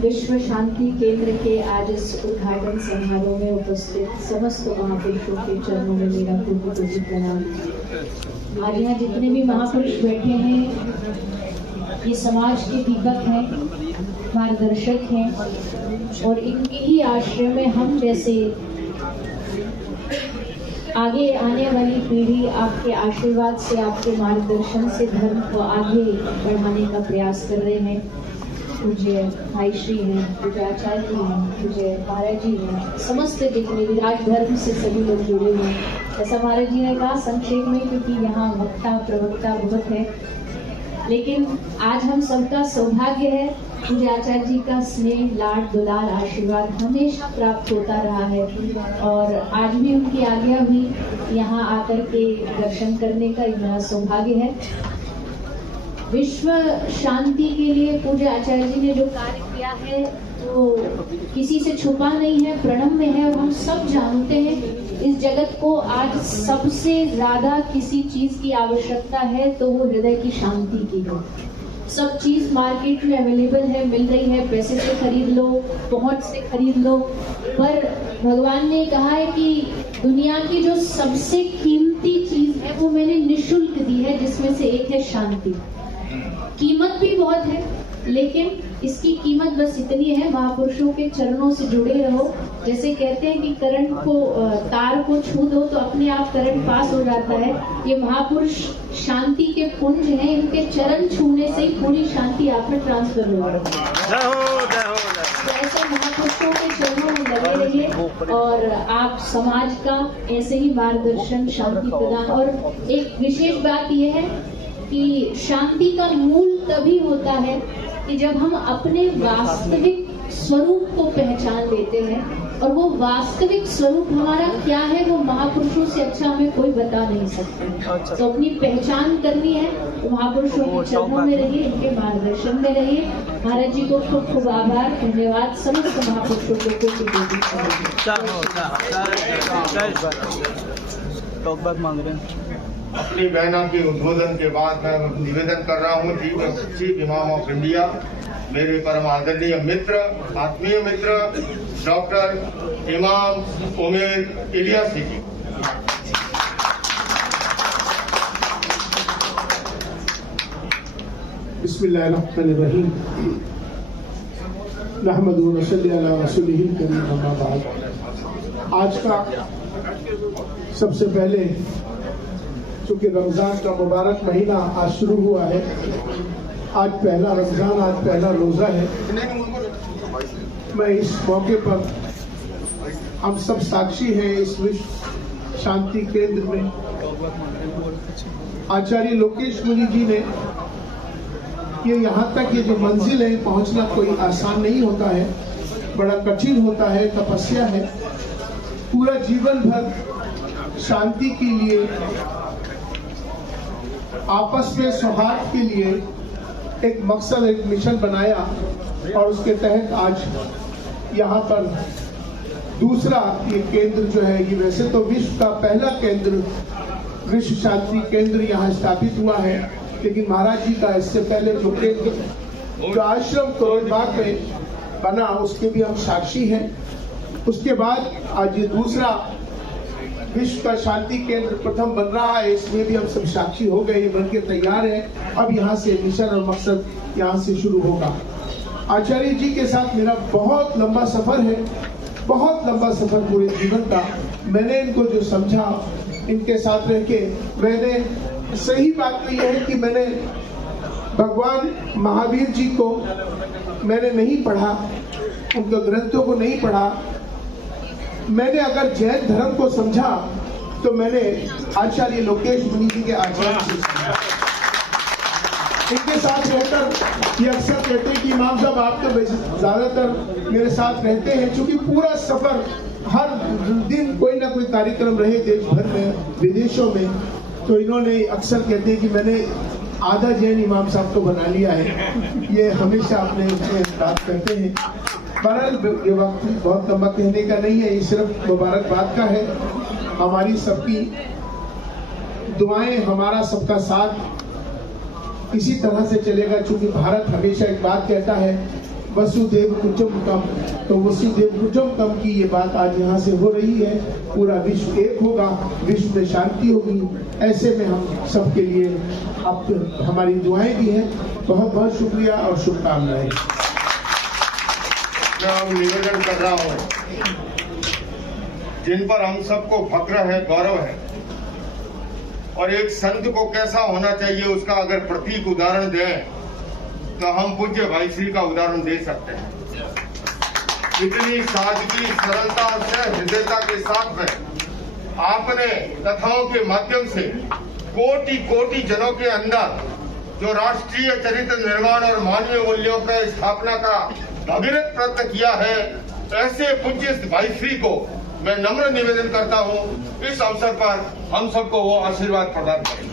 विश्व शांति केंद्र के आज इस उद्घाटन समारोह में उपस्थित समस्त महापुरुषों के चरणों में मेरा कोटि प्रणाम। आज यहाँ जितने भी महापुरुष बैठे हैं ये समाज के दीपक हैं, मार्गदर्शक हैं और इनके ही आश्रय में हम जैसे आगे आने वाली पीढ़ी आपके आशीर्वाद से, आपके मार्गदर्शन से धर्म को आगे बढ़ाने का प्रयास कर रहे हैं। पूज्य भाई श्री हैं, पूज्य आचार्य जी हैं, पूज्य महाराज जी हैं, समस्त जितने भी राजधर्म से सभी लोग जुड़े हुए हैं। जैसा महाराज जी ने कहा संक्षेप में, क्योंकि यहाँ वक्ता प्रवक्ता बहुत है, लेकिन आज हम सबका सौभाग्य है पूज्य आचार्य जी का स्नेह, लाड, दुलार, आशीर्वाद हमेशा प्राप्त होता रहा है और आज भी उनकी आज्ञा हुई यहाँ आकर के दर्शन करने का मेरा सौभाग्य है। विश्व शांति के लिए पूज्य आचार्य जी ने जो कार्य किया है वो किसी से छुपा नहीं है, प्रणम्य है और हम सब जानते हैं। इस जगत को आज सबसे ज्यादा किसी चीज की आवश्यकता है तो वो हृदय की शांति की है। सब चीज मार्केट में अवेलेबल है, मिल रही है, पैसे से खरीद लो, पहुंच से खरीद लो, पर भगवान ने कहा है कि दुनिया की जो सबसे कीमती चीज है वो मैंने निःशुल्क दी है, जिसमें से एक है शांति। कीमत भी बहुत है, लेकिन इसकी कीमत बस इतनी है, महापुरुषों के चरणों से जुड़े रहो। जैसे कहते हैं कि करंट को, तार को छू दो तो अपने आप करंट पास हो जाता है। ये महापुरुष शांति के पुंज हैं, इनके चरण छूने से ही पूरी शांति आप में ट्रांसफर हो जाती है। ऐसे महापुरुषों के चरणों में लगे रहिए और आप समाज का ऐसे ही मार्गदर्शन, शांति प्रदान। और एक विशेष बात यह है कि शांति का मूल तभी होता है कि जब हम अपने वास्तविक स्वरूप को पहचान लेते हैं, और वो वास्तविक स्वरूप हमारा क्या है वो महापुरुषों से अच्छा हमें कोई बता नहीं सकता। तो अपनी पहचान करनी है तो महापुरुषों के चरणों में रहिए, इनके मार्गदर्शन में रहिए। महाराज जी को खूब खूब आभार, धन्यवाद। समस्त महापुरुषों को अपनी बहना के उद्बोधन के बाद मैं निवेदन कर रहा हूँ चीफ इमाम ऑफ इंडिया, मेरे परम आदरणीय मित्र, आत्मीय मित्र डॉक्टर इमाम उमेर इलियासी जी। बिस्मिल्लाहिर्रहमानिर्रहीम। नहमदुहु व नसल्ली अला रसूलिहिल करीम, अम्मा बाद। आज का सबसे पहले चूँकि रमज़ान का मुबारक महीना आज शुरू हुआ है, आज पहला रमज़ान, आज पहला रोज़ा है। मैं इस मौके पर हम सब साक्षी हैं इस विश्व शांति केंद्र में आचार्य लोकेश मुनि जी ने ये यहाँ तक ये जो मंजिल है पहुँचना कोई आसान नहीं होता है, बड़ा कठिन होता है, तपस्या है। पूरा जीवन भर शांति के लिए, आपस में सौहार्द के लिए एक मकसद, एक मिशन बनाया और उसके तहत आज यहाँ पर दूसरा ये केंद्र जो है, ये वैसे तो विश्व का पहला केंद्र, विश्व शांति केंद्र यहाँ स्थापित हुआ है, लेकिन महाराज जी का इससे पहले जो केंद्र, जो आश्रम करोड़बाग में बना, उसके भी हम साक्षी हैं। उसके बाद आज ये दूसरा विश्व का शांति केंद्र प्रथम बन रहा है, इसमें भी हम सब साक्षी हो गए, बन के तैयार है। अब यहाँ से मिशन और मकसद यहाँ से शुरू होगा। आचार्य जी के साथ मेरा बहुत लंबा सफर है, बहुत लंबा सफर पूरे जीवन का। मैंने इनको जो समझा, इनके साथ रह के मैंने, सही बात तो यह है कि मैंने भगवान महावीर जी को मैंने नहीं पढ़ा, उनके ग्रंथों को नहीं पढ़ा। मैंने अगर जैन धर्म को समझा तो मैंने आचार्य लोकेश मुनि जी के आचार्य से समझा। इनके साथ रहकर ये अक्सर कहते हैं कि इमाम साहब आप तो ज्यादातर मेरे साथ रहते हैं, क्योंकि पूरा सफर हर दिन कोई ना कोई कार्यक्रम रहे देश भर में, विदेशों में, तो इन्होंने अक्सर कहते हैं कि मैंने आधा जैन इमाम साहब को बना लिया है। ये हमेशा अपने बात करते हैं। बहरहाल ये वक्त बहुत लंबा कहने का नहीं है, ये सिर्फ मुबारकबाद का है। हमारी सबकी दुआएं, हमारा सबका साथ इसी तरह से चलेगा, क्योंकि भारत हमेशा एक बात कहता है वसुदेव कुटुंबकम, तो वसुदेव कुटुंबकम की ये बात आज यहाँ से हो रही है। पूरा विश्व एक होगा, विश्व में शांति होगी। ऐसे में हम सबके लिए आप हमारी दुआएं भी हैं। बहुत बहुत शुक्रिया और शुभकामनाएं। मैं अब निवेदन कर रहा हूँ, जिन पर हम सबको फक्र है, गौरव है, और एक संत को कैसा होना चाहिए उसका अगर प्रतीक उदाहरण दें तो हम पूज्य भाई श्री का उदाहरण दे सकते हैं। इतनी सादगी, सरलता और हृदयता के साथ में आपने कथाओं के माध्यम से कोटि कोटि जनों के अंदर जो राष्ट्रीय चरित्र निर्माण और मानवीय मूल्यों का स्थापना का भगीरथ प्रयत्न किया है, ऐसे पूज्य भाई श्री को मैं नम्र निवेदन करता हूं, इस अवसर पर हम सबको वो आशीर्वाद प्रदान करें।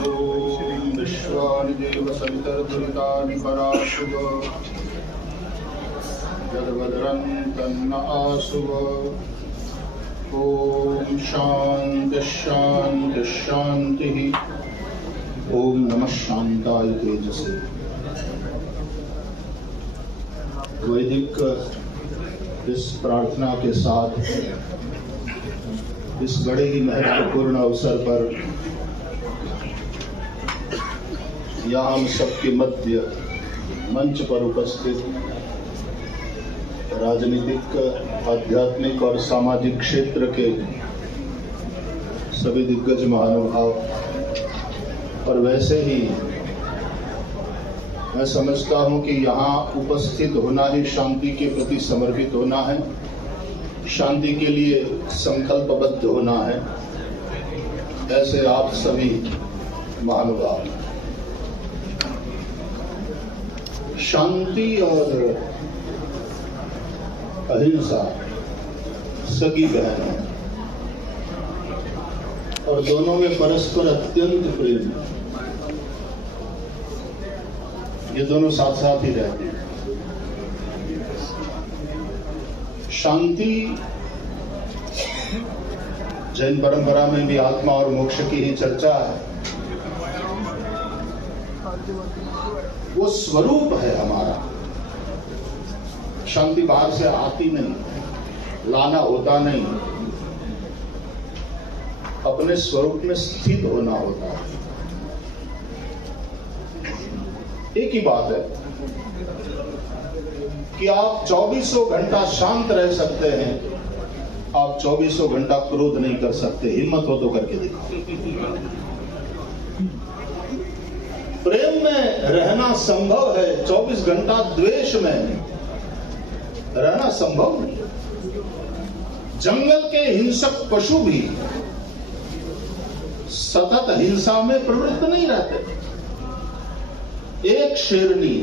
ओम विश्वानि देव सवितर्दुरितानि पराशुभ जगद्भद्रं तन्न आशुभ। ओम शांति शांति शांति। ओम नमः शांताय तेजसे। वैदिक इस प्रार्थना के साथ इस बड़े ही महत्वपूर्ण अवसर पर यहाँ हम सबके मध्य मंच पर उपस्थित राजनीतिक, आध्यात्मिक और सामाजिक क्षेत्र के सभी दिग्गज महानुभाव, और वैसे ही मैं समझता हूं कि यहाँ उपस्थित होना ही शांति के प्रति समर्पित होना है, शांति के लिए संकल्पबद्ध होना है। ऐसे आप सभी महानुभाव, शांति और अहिंसा सगी बहन है और दोनों में परस्पर अत्यंत प्रेम है। ये दोनों साथ साथ ही रहते हैं। शांति जैन परंपरा में भी आत्मा और मोक्ष की ही चर्चा है। वो स्वरूप है हमारा। शांति बाहर से आती नहीं, लाना होता नहीं, अपने स्वरूप में स्थित होना होता है। एक ही बात है कि आप 2400 घंटा शांत रह सकते हैं, आप 2400 घंटा क्रोध नहीं कर सकते। हिम्मत हो तो करके दिखाओ। प्रेम में रहना संभव है, 24 घंटा द्वेष में रहना संभव नहीं। जंगल के हिंसक पशु भी सतत हिंसा में प्रवृत्त नहीं रहते। एक शेरनी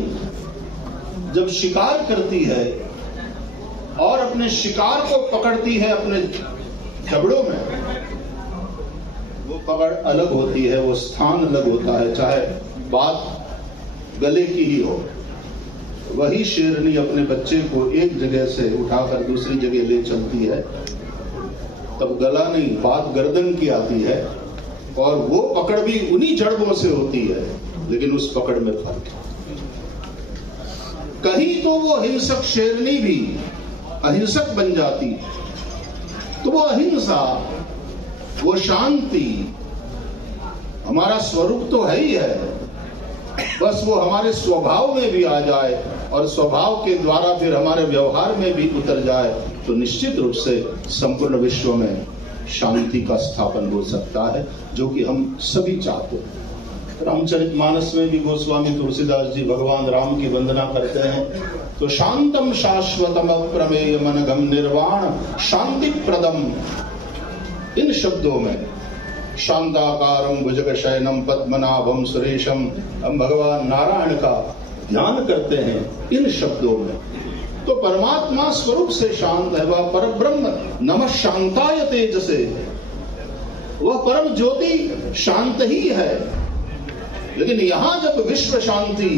जब शिकार करती है और अपने शिकार को पकड़ती है अपने जबड़ों में, वो पकड़ अलग होती है, वो स्थान अलग होता है, चाहे बात गले की ही हो। वही शेरनी अपने बच्चे को एक जगह से उठाकर दूसरी जगह ले चलती है, तब गला नहीं, बात गर्दन की आती है, और वो पकड़ भी उन्हीं जड़ों से होती है, लेकिन उस पकड़ में फर्क है। कहीं तो वो हिंसक शेरनी भी अहिंसक बन जाती, तो वो अहिंसा, वो शांति हमारा स्वरूप तो है ही है, बस वो हमारे स्वभाव में भी आ जाए और स्वभाव के द्वारा फिर हमारे व्यवहार में भी उतर जाए, तो निश्चित रूप से संपूर्ण विश्व में शांति का स्थापन हो सकता है, जो कि हम सभी चाहते हैं। रामचरितमानस में भी गोस्वामी तुलसीदास जी भगवान राम की वंदना करते हैं, तो शांतम शाश्वतम अप्रमेय मनगम निर्वाण शांति प्रदम। इन शब्दों में शांताकारम भुजगशयनम पद्मनाभम सुरेशम, हम भगवान नारायण का ध्यान करते हैं इन शब्दों में, तो परमात्मा स्वरूप से शांत है। वह परब्रह्म नमः शांताय तेजसे, वह परम ज्योति शांत ही है। लेकिन यहां जब विश्व शांति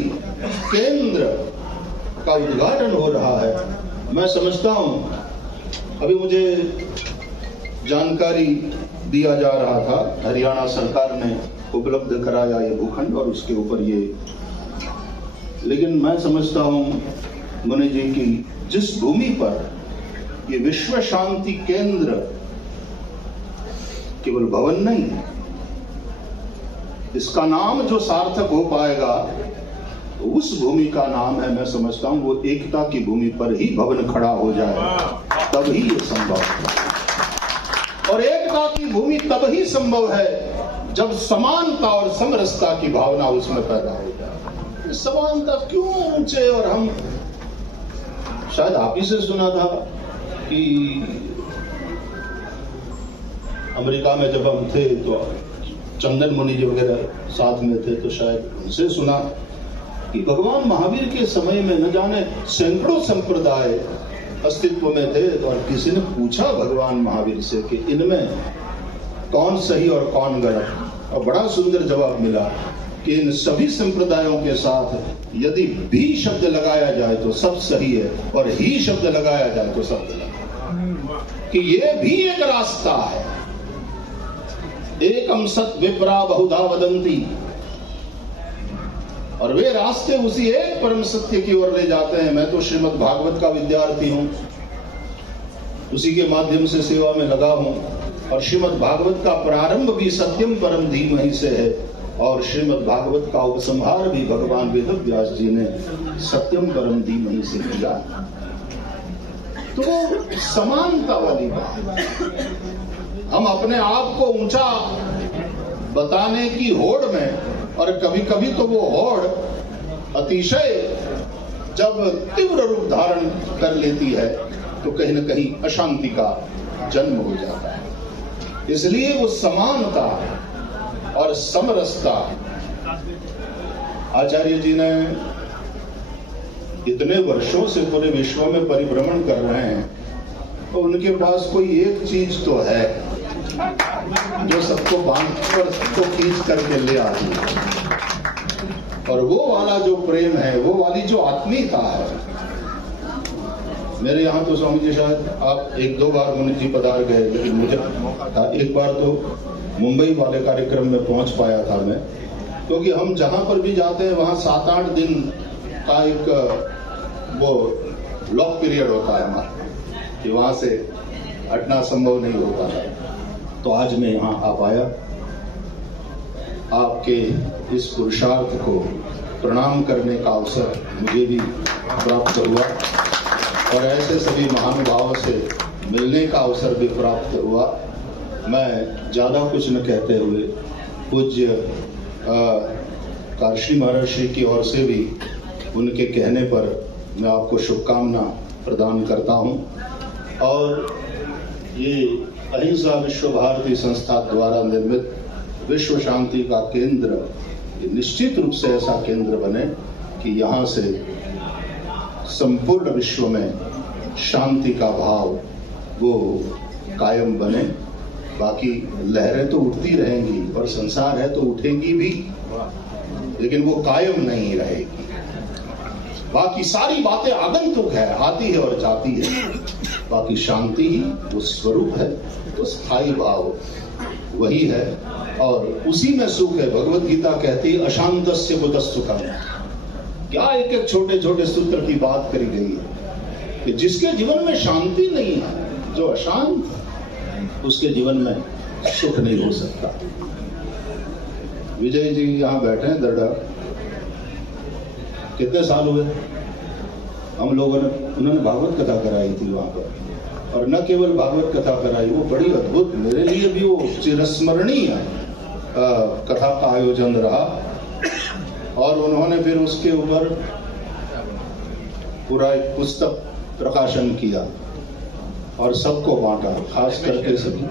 केंद्र का उद्घाटन हो रहा है, मैं समझता हूं, अभी मुझे जानकारी दिया जा रहा था। हरियाणा सरकार ने उपलब्ध कराया ये भूखंड और उसके ऊपर ये, लेकिन मैं समझता हूं मुनि जी की जिस भूमि पर ये विश्व शांति केंद्र केवल भवन नहीं है, इसका नाम जो सार्थक हो पाएगा उस भूमि का नाम है, मैं समझता हूं वो एकता की भूमि पर ही भवन खड़ा हो जाए, तभी ये संभव है। और एकता की भूमि तब ही संभव है जब समानता और समरसता की भावना उसमें पैदा हो जाए। समानता क्यों ऊंचे, और हम शायद आप ही से सुना था कि अमेरिका में जब हम थे तो चंदन मुनि जी वगैरह साथ में थे, तो शायद उनसे सुना कि भगवान महावीर के समय में न जाने सैकड़ों संप्रदाय अस्तित्व में थे, और किसी ने पूछा भगवान महावीर से कि इनमें कौन सही और कौन गलत, और बड़ा सुंदर जवाब मिला कि इन सभी संप्रदायों के साथ यदि भी शब्द लगाया जाए तो सब सही है, और ही शब्द लगाया जाए तो सब गलत है, कि ये भी एक रास्ता है। एकम सत विप्रा बहुधा वदंती, और वे रास्ते उसी एक परम सत्य की ओर ले जाते हैं। मैं तो श्रीमद् भागवत का विद्यार्थी हूं, उसी के माध्यम से सेवा में लगा हूं, और श्रीमद् भागवत का प्रारंभ भी सत्यम परम धीमहि से है, और श्रीमद् भागवत का उपसंहार भी भगवान वेदव्यास जी ने सत्यम परम धीमहि से किया। तो समानता वाली बात, हम अपने आप को ऊंचा बताने की होड़ में, और कभी कभी तो वो होड़ अतिशय जब तीव्र रूप धारण कर लेती है तो कहीं न कहीं अशांति का जन्म हो जाता है। इसलिए वो समानता और समरसता, आचार्य जी ने इतने वर्षों से पूरे विश्व में परिभ्रमण कर रहे हैं, तो उनके पास कोई एक चीज तो है जो सबको बांध कर सबको खींच करके ले आती है, और वो वाला जो प्रेम है, वो वाली जो आत्मीयता है। मेरे यहाँ तो स्वामी जी शायद आप एक दो बार मुनि जी पधार गए, लेकिन मुझे मौका था एक बार तो मुंबई वाले कार्यक्रम में पहुंच पाया था मैं, क्योंकि हम जहां पर भी जाते हैं वहां 7-8 दिन का एक वो लॉक पीरियड होता है हमारा, कि वहां से हटना संभव नहीं होता है। तो आज मैं यहाँ आ पाया, आपके इस पुरुषार्थ को प्रणाम करने का अवसर मुझे भी प्राप्त हुआ, और ऐसे सभी महानुभावों से मिलने का अवसर भी प्राप्त हुआ। मैं ज़्यादा कुछ न कहते हुए पूज्य काशी महाराज श्री की ओर से भी उनके कहने पर मैं आपको शुभकामना प्रदान करता हूँ। और ये अहिंसा विश्व भारती संस्था द्वारा निर्मित विश्व शांति का केंद्र निश्चित रूप से ऐसा केंद्र बने कि यहाँ से संपूर्ण विश्व में शांति का भाव वो कायम बने। बाकी लहरें तो उठती रहेंगी और संसार है तो उठेंगी भी, लेकिन वो कायम नहीं रहेगी। बाकी सारी बातें आगंतुक है, आती है और जाती है। बाकी शांति ही वो स्वरूप है, तो स्थायी भाव वही है, और उसी में सुख है। भगवत गीता कहती है अशांतस्य कुतः सुखम्। क्या एक एक छोटे छोटे सूत्र की बात करी गई है कि जिसके जीवन में शांति नहीं है, जो अशांत, उसके जीवन में सुख नहीं हो सकता। विजय जी यहाँ बैठे हैं दरडा, कितने साल हुए हम लोगों ने, उन्होंने भागवत कथा कराई थी वहां पर, और न केवल भागवत कथा कराई, वो बड़ी अद्भुत, मेरे लिए भी वो चिरस्मरणीय कथा का आयोजन रहा। और उन्होंने फिर उसके ऊपर पूरा एक पुस्तक प्रकाशन किया और सबको बांटा, खास करके सभी,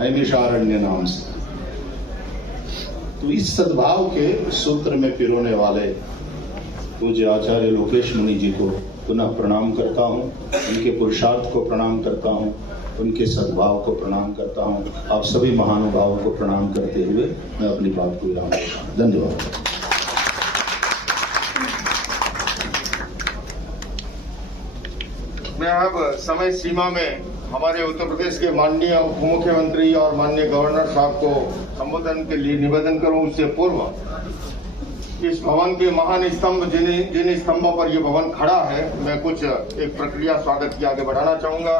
नैमिषारण्य नाम से। तो इस सद्भाव के सूत्र में पिरोने वाले पूज्य आचार्य लोकेश मुनि जी को पुनः प्रणाम करता हूँ, उनके पुरुषार्थ को प्रणाम करता हूँ, उनके सद्भाव को प्रणाम करता हूँ। आप सभी महानुभावों को प्रणाम करते हुए मैं अपनी बात को विराम देता हूँ। धन्यवाद। मैं अब समय सीमा में हमारे उत्तर प्रदेश के माननीय उप मुख्यमंत्री और माननीय गवर्नर साहब को संबोधन के लिए निवेदन करूं उससे पूर्व इस भवन के महान स्तंभ जिन स्तंभों पर यह भवन खड़ा है, मैं कुछ एक प्रक्रिया स्वागत की आगे बढ़ाना चाहूंगा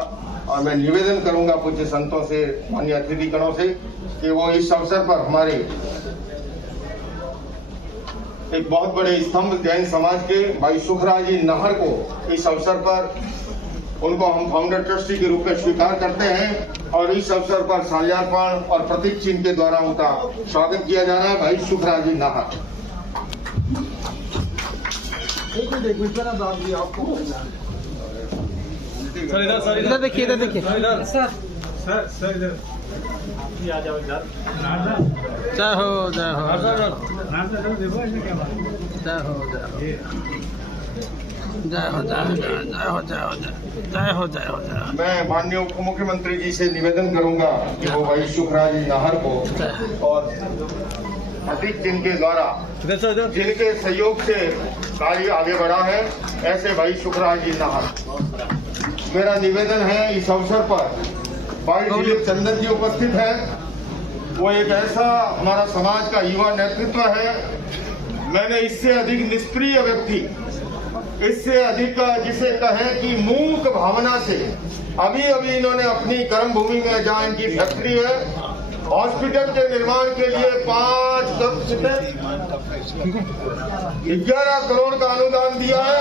और मैं निवेदन करूंगा पूज्य संतों से, माननीय अतिथिगणों से कि वो इस अवसर पर हमारे एक बहुत बड़े स्तंभ जैन समाज के भाई सुखराज जी नाहर को इस अवसर पर उनको हम फाउंडर ट्रस्टी के रूप में स्वीकार करते हैं और इस अवसर पर साल्यार्पण और प्रतीक चिन्ह के द्वारा उनका स्वागत किया जा रहा है। भाई सुखराज जी नाहर। इधर देखिए, इधर देखिए सर, जय हो जय हो जय हो। मैं माननीय उप मुख्यमंत्री जी से निवेदन करूंगा कि वो भाई सुखराज जी नाहर को और प्रतीक चिन्ह के द्वारा जिनके सहयोग से कार्य आगे बढ़ा है, ऐसे भाई सुखराज जी नाहर। मेरा निवेदन है इस अवसर पर भाई दिलीप चंदन जी उपस्थित है। वो एक ऐसा हमारा समाज का युवा नेतृत्व है, मैंने इससे अधिक निष्क्रिय व्यक्ति, इससे अधिक जिसे कहें कि मूक भावना से अभी इन्होंने अपनी कर्म भूमि में जहाँ इनकी फैक्ट्री है, हॉस्पिटल के निर्माण के लिए 11 करोड़ का अनुदान दिया है।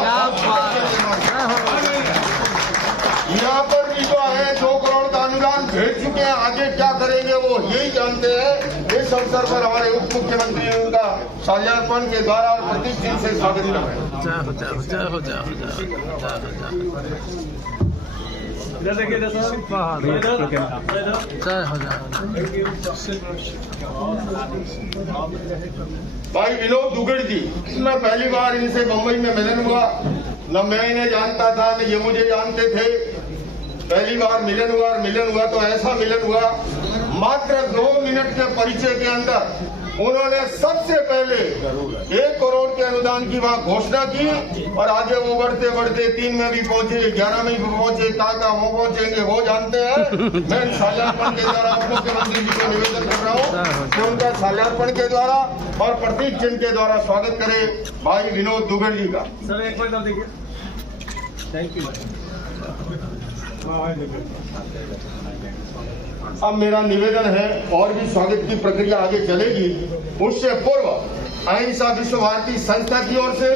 यहाँ पर भी जो है 2 करोड़ का अनुदान भेज चुके हैं, आगे क्या करेंगे वो यही जानते हैं। इस अवसर पर हमारे उप मुख्यमंत्री ने उनका साल्यार्पण के द्वारा और प्रतीक चिन्ह से स्वागत भाई विनोद दुगड़ जी, मैं पहली बार इनसे मुंबई में मिलन हुआ, न मैं इन्हें जानता था न ये मुझे जानते थे। पहली बार मिलन हुआ और मिलन हुआ तो ऐसा मिलन हुआ, मात्र 2 मिनट के परिचय के अंदर उन्होंने सबसे पहले 1 करोड़ के अनुदान की वहां घोषणा की और आगे वो बढ़ते बढ़ते 3 में भी पहुंचे, 11 में भी पहुंचे, कहाँ वो पहुंचेंगे वो जानते हैं। मैं साल्यार्पण के द्वारा उप मुख्यमंत्री जी को निवेदन कर रहा हूँ कि उनका साल्यार्पण के द्वारा और प्रतीक चिन्ह के द्वारा स्वागत करे भाई विनोद दुगड़ जी का। सर एक बार देखिए, थैंक यू। अब मेरा निवेदन है, और भी स्वागत की प्रक्रिया आगे चलेगी, उससे पूर्व अहिंसा विश्व भारती संस्था की ओर से,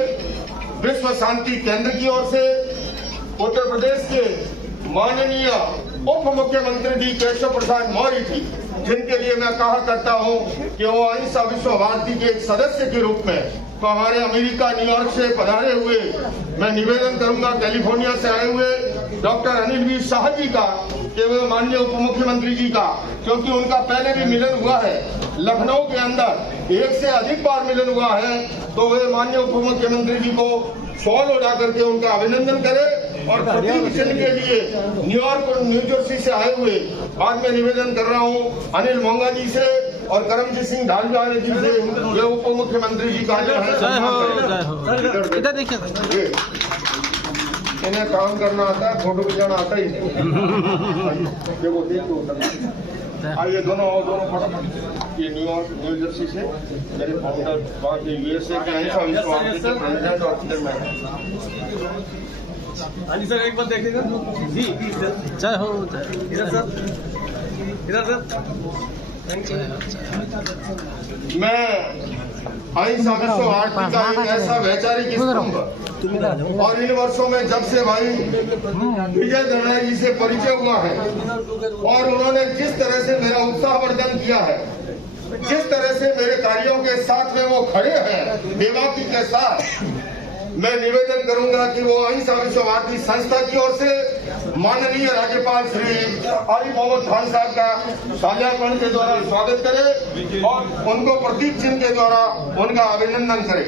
विश्व शांति केंद्र की ओर से, उत्तर प्रदेश के माननीय उप मुख्यमंत्री जी केशव प्रसाद मौर्य जी, जिनके लिए मैं कहा करता हूं कि वो अहिंसा विश्व भारती के एक सदस्य के रूप में तो हमारे अमेरिका न्यूयॉर्क से पधारे हुए, मैं निवेदन करूंगा कैलिफोर्निया से आए हुए डॉक्टर अनिल वी शाह जी का कि वे माननीय उप मुख्यमंत्री जी का, क्योंकि उनका पहले भी मिलन हुआ है लखनऊ के अंदर, 1 से अधिक बार मिलन हुआ है, तो वे माननीय उप मुख्यमंत्री जी को शॉल उड़ा करके उनका अभिनंदन करे। और प्रतीक चिन्ह के लिए न्यूयॉर्क और न्यू जर्सी से आए हुए बाद में निवेदन कर रहा हूँ अनिल मोंगा जी से और करमजीत सिंह ढालीवाल जी से, ये उप मुख्यमंत्री जी का जो है इधर देखिए, इन्हें काम करना आता है, फोटो खिंचाना आता ही नहीं। देखो आइए दोनों फटाफट, ये न्यूयॉर्क न्यू जर्सी से मेरे फाउंडर वहाँ के USA के अहिंसा विश्व भारती के प्रेसिडेंट और चेयरमैन है। हाँ जी सर, एक बार देखिएगा जी, जय हो। इधर सर, इधर सर, मैं अहिंसा विश्व भारती का एक ऐसा वैचारिक स्तंभ, और इन वर्षों में जब से भाई विजय दलाल जी से परिचय हुआ है और उन्होंने जिस तरह से मेरा उत्साहवर्धन किया है, जिस तरह से मेरे कार्यों के साथ में वो खड़े हैं बेबाकी के साथ, मैं निवेदन करूंगा कि वो अहिंसा विश्व भारती संस्था की ओर से माननीय राज्यपाल श्री आरिफ मोहम्मद खान साहब का साल्यार्पण के द्वारा स्वागत करे और उनको प्रतीक चिन्ह के द्वारा उनका अभिनंदन करे।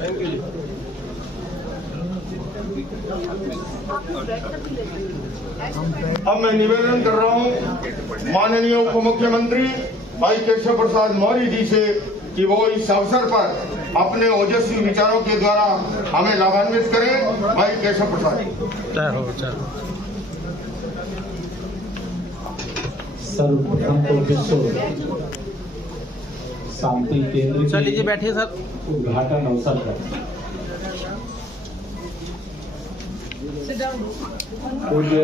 Thank you. अब मैं निवेदन कर रहा हूं माननीय उप मुख्यमंत्री भाई केशव प्रसाद मौर्य जी से कि वो इस अवसर पर अपने ओजस्वी विचारों के द्वारा हमें लाभान्वित करें। भाई केशव प्रसाद। सर्वप्रथम तो विश्व शांति केंद्र सर लीजिए बैठिए सर। उद्घाटन अवसर पर पूज्य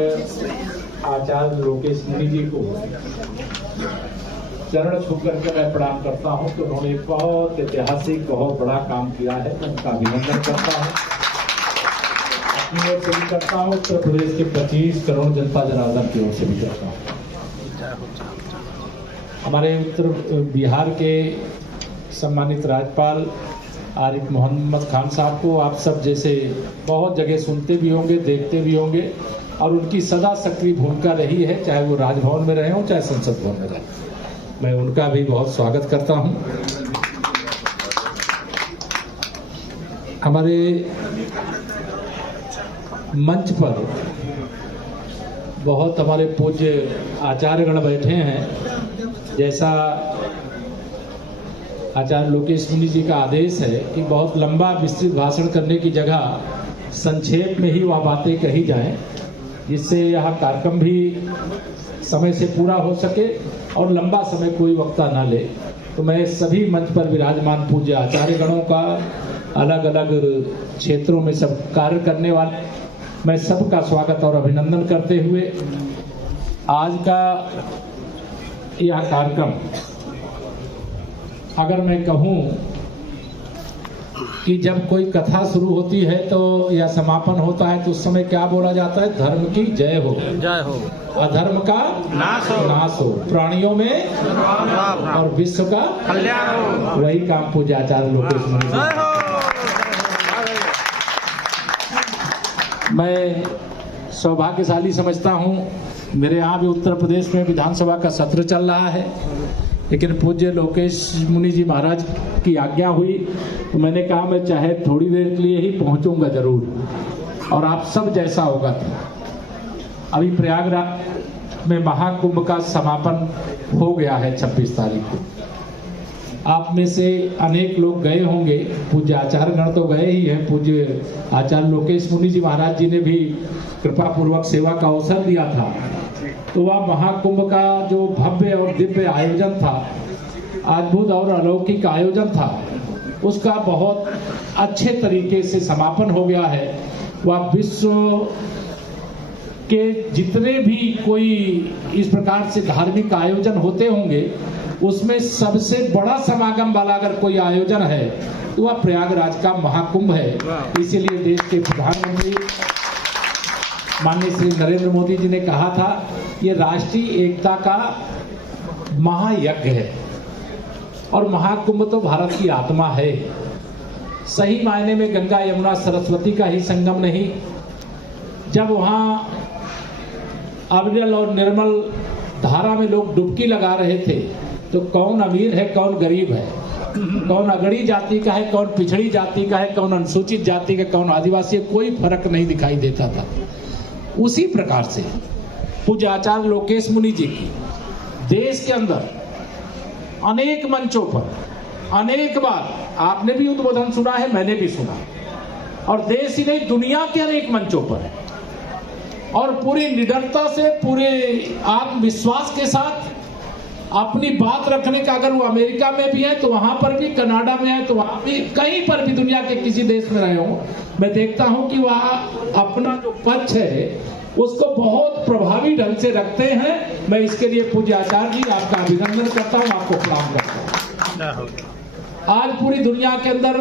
आचार्य लोकेश मुनि जी को चरण छू करके मैं प्रणाम करता हूं कि उन्होंने एक बहुत ऐतिहासिक बहुत बड़ा काम किया है। मैं उनका अभिनंदन करता हूं। अपनी ओर से भी करता हूं, उत्तर प्रदेश के 25 करोड़ जनता जनार्दन की ओर से भी करता हूं। हमारे उत्तर बिहार के सम्मानित राज्यपाल आरिफ मोहम्मद खान साहब को आप सब जैसे बहुत जगह सुनते भी होंगे, देखते भी होंगे, और उनकी सदा सक्रिय भूमिका रही है, चाहे वो राजभवन में रहे हों चाहे संसद भवन में रहे। मैं उनका भी बहुत स्वागत करता हूं। हमारे मंच पर बहुत हमारे पूज्य आचार्यगण बैठे हैं। जैसा आचार्य लोकेश मुनि जी का आदेश है कि बहुत लंबा विस्तृत भाषण करने की जगह संक्षेप में ही वह बातें कही जाएं, जिससे यह कार्यक्रम भी समय से पूरा हो सके और लंबा समय कोई वक्ता ना ले। तो मैं सभी मंच पर विराजमान पूज्य आचार्यगणों का, अलग अलग क्षेत्रों में सब कार्य करने वाले, मैं सबका स्वागत और अभिनंदन करते हुए आज का यह कार्यक्रम, अगर मैं कहूं कि जब कोई कथा शुरू होती है तो या समापन होता है तो उस समय क्या बोला जाता है? धर्म की जय हो, जय हो, अधर्म का नाश हो, प्राणियों में और विश्व का कल्याण हो। वही काम पूज्य आचार्य लोकेश मुनि जी। मैं सौभाग्यशाली समझता हूं, मेरे यहाँ भी उत्तर प्रदेश में विधानसभा का सत्र चल रहा है, लेकिन पूज्य लोकेश मुनि जी महाराज की आज्ञा हुई तो मैंने कहा मैं चाहे थोड़ी देर के लिए ही पहुंचूंगा जरूर, और आप सब जैसा होगा। अभी प्रयागराज में महाकुंभ का समापन हो गया है 26 तारीख को। आप में से अनेक लोग गए होंगे, पूज्य आचार्यगण तो गए ही हैं। पूज्य आचार्य लोकेश मुनि जी महाराज जी ने भी कृपा पूर्वक सेवा का अवसर दिया था। तो वह महाकुंभ का जो भव्य और दिव्य आयोजन था, अद्भुत और अलौकिक आयोजन था, उसका बहुत अच्छे तरीके से समापन हो गया है। वह विश्व के जितने भी कोई इस प्रकार से धार्मिक आयोजन होते होंगे, उसमें सबसे बड़ा समागम वाला अगर कोई आयोजन है तो वह प्रयागराज का महाकुंभ है। इसीलिए देश के प्रधानमंत्री माननीय श्री नरेंद्र मोदी जी ने कहा था, ये राष्ट्रीय एकता का महायज्ञ है और महाकुंभ तो भारत की आत्मा है। सही मायने में गंगा यमुना सरस्वती का ही संगम नहीं। जब वहां अविरल और निर्मल धारा में लोग डुबकी लगा रहे थे तो कौन अमीर है कौन गरीब है, कौन अगड़ी जाति का है कौन पिछड़ी जाति का है, कौन अनुसूचित जाति का कौन आदिवासी है, कोई फर्क नहीं दिखाई देता था। उसी प्रकार से पूज्य आचार्य लोकेश मुनि जी की देश के अंदर अनेक मंचों पर अनेक बार आपने भी उद्बोधन सुना है, मैंने भी सुना, और देश ही नहीं दुनिया के अनेक मंचों पर और पूरी निडरता से पूरे आत्मविश्वास के साथ अपनी बात रखने का, अगर वो अमेरिका में भी है तो वहां पर भी, कनाडा में है तो वहां भी, कहीं पर भी दुनिया के किसी देश में रहे हो, मैं देखता हूं कि वह अपना जो पक्ष है उसको बहुत प्रभावी ढंग से रखते हैं। मैं इसके लिए पूज्य आचार्य जी आपका अभिनंदन करता हूं, आपको प्रणाम करता हूं। आज पूरी दुनिया के अंदर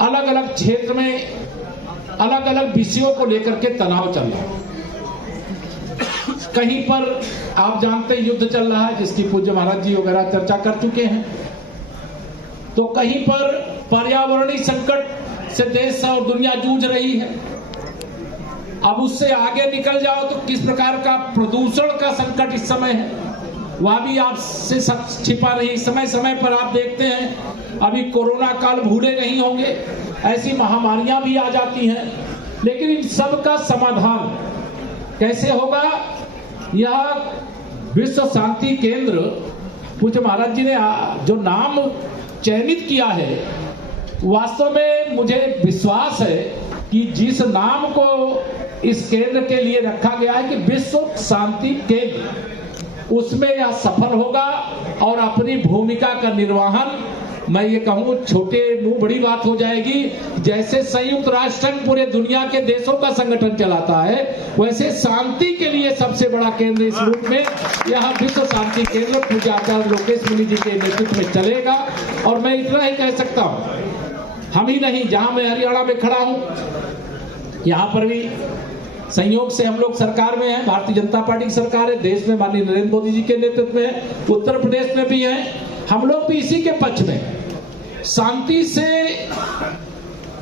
अलग अलग क्षेत्र में अलग अलग विषयों को लेकर के तनाव चल रहा है। कहीं पर आप जानते हैं युद्ध चल रहा है जिसकी पूज्य महाराज जी वगैरह चर्चा कर चुके हैं, तो कहीं पर पर्यावरणीय संकट से देश और दुनिया जूझ रही है। अब उससे आगे निकल जाओ तो किस प्रकार का प्रदूषण का संकट इस समय है, वह भी आपसे छिपा नहीं। समय समय पर आप देखते हैं, अभी कोरोना काल भूले नहीं होंगे, ऐसी महामारियां भी आ जाती हैं, लेकिन इन सब का समाधान कैसे होगा? यह विश्व शांति केंद्र पूज्य महाराज जी ने जो नाम चयनित किया है, वास्तव में मुझे विश्वास है कि जिस नाम को इस केंद्र के लिए रखा गया है कि विश्व शांति केंद्र, उसमें यह सफल होगा और अपनी भूमिका का निर्वहन, मैं ये कहूँ छोटे मुंह बड़ी बात हो जाएगी, जैसे संयुक्त राष्ट्र संघ पूरे दुनिया के देशों का संगठन चलाता है, वैसे शांति के लिए सबसे बड़ा केंद्र इस रूप में यह विश्व शांति केंद्र पूज्य आचार्य लोकेश मुनि जी के नेतृत्व में चलेगा। और मैं इतना ही कह सकता हूँ, हम ही नहीं, जहां मैं हरियाणा में खड़ा हूं, यहाँ पर भी संयोग से हम लोग सरकार में हैं, भारतीय जनता पार्टी की सरकार है, देश में माननीय नरेंद्र मोदी जी के नेतृत्व में है, उत्तर प्रदेश में भी हैं, हम लोग भी इसी के पक्ष में। शांति से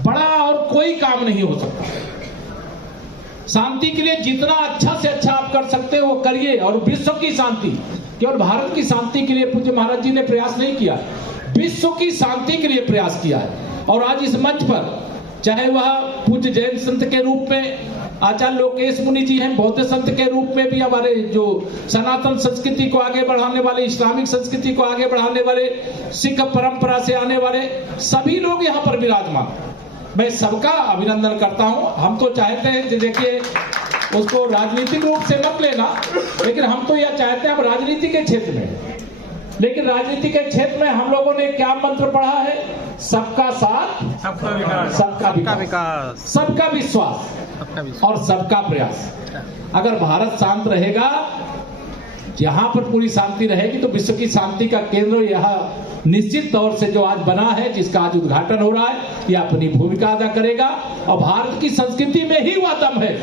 बड़ा और कोई काम नहीं हो सकता। शांति के लिए जितना अच्छा से अच्छा आप कर सकते हो वो करिए। और विश्व की शांति, केवल भारत की शांति के लिए पूज्य महाराज जी ने प्रयास नहीं किया, विश्व की शांति के लिए प्रयास किया है। और आज इस मंच पर चाहे वह पूज्य जैन संत के रूप में आचार्य लोकेश मुनि जी हैं, बौद्ध संत के रूप में भी हमारे जो सनातन संस्कृति को आगे बढ़ाने वाले, इस्लामिक संस्कृति को आगे बढ़ाने वाले, सिख परंपरा से आने वाले सभी लोग यहाँ पर विराजमान, मैं सबका अभिनंदन करता हूँ। हम तो चाहते हैं कि देखिए, उसको राजनीतिक रूप से मत लेना, लेकिन हम तो यह चाहते हैं, हम राजनीति के क्षेत्र में, लेकिन राजनीति के क्षेत्र में हम लोगों ने क्या मंत्र पढ़ा है? सबका साथ, सबका विकास, सबका विकास, सबका विश्वास और सबका प्रयास। अगर भारत शांत रहेगा, यहाँ पर पूरी शांति रहेगी, तो विश्व की शांति का केंद्र यह निश्चित तौर से जो आज बना है, जिसका आज उद्घाटन हो रहा है, यह अपनी भूमिका अदा करेगा। और भारत की संस्कृति में ही वह दम है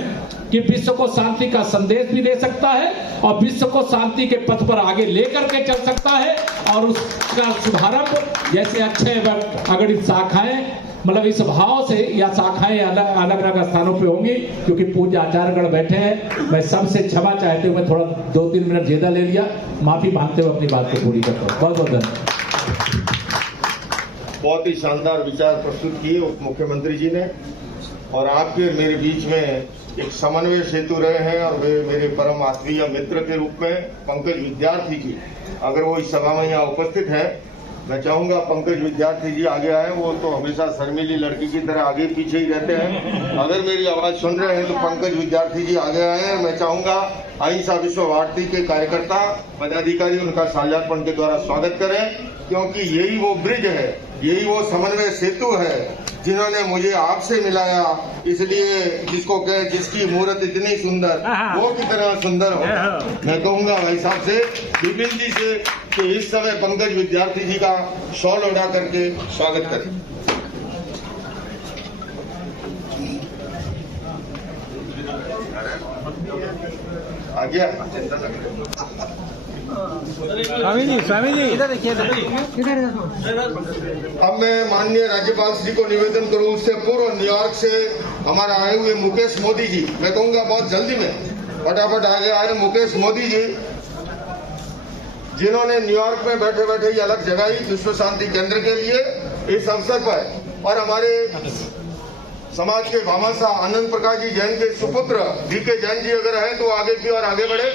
कि विश्व को शांति का संदेश भी दे सकता है और विश्व को शांति के पथ पर आगे लेकर के चल सकता है। और उसका शुभारंभ जैसे अक्षय वट अगणित शाखाएं, मतलब इस भाव से यह शाखाएं अलग अलग स्थानों पे होंगी, क्योंकि पूज्य आचार्यगण बैठे हैं। मैं सबसे क्षमा चाहते हुए थोड़ा 2-3 मिनट ज्यादा ले लिया, माफी मांगते हुए अपनी बात को पूरी करता हूँ। बहुत बहुत धन्यवाद। बहुत ही शानदार विचार प्रस्तुत किए उप मुख्यमंत्री जी ने, और आपके मेरे बीच में एक समन्वय सेतु रहे हैं। और वे मेरे परम आत्मीय मित्र के रूप में पंकज विद्यार्थी की, अगर वो इस सभा में यहाँ उपस्थित है, मैं चाहूंगा पंकज विद्यार्थी जी आगे आए। वो तो हमेशा शर्मीली लड़की की तरह आगे पीछे ही रहते हैं। अगर मेरी आवाज सुन रहे हैं तो पंकज विद्यार्थी जी आगे आए। मैं चाहूंगा अहिंसा विश्व भारती के कार्यकर्ता पदाधिकारी उनका शाल्यार्पण के द्वारा स्वागत करें, क्योंकि यही वो ब्रिज है, यही वो समन्वय सेतु है जिन्होंने मुझे आपसे मिलाया। इसलिए जिसको कहे जिसकी मूर्त इतनी सुंदर वो की तरह सुंदर हो। मैं कहूंगा भाई साहब से, विपिन जी से, कि इस समय पंकज विद्यार्थी जी का शॉल उड़ा करके स्वागत करें। आ गया स्वामी जी इधर देखिए। अब मैं माननीय राज्यपाल श्री को निवेदन करूं, उससे पूर्व न्यूयॉर्क से हमारा आए हुए मुकेश मोदी जी, मैं कहूंगा बहुत जल्दी में फटाफट आगे आए मुकेश मोदी जी, जिन्होंने न्यूयॉर्क में बैठे बैठे ये अलग जगाई विश्व शांति केंद्र के लिए इस अवसर पर। और हमारे समाज के भामाशाह आनंद प्रकाश जी जैन के सुपुत्र बीके जैन जी अगर है तो आगे की और आगे बढ़े।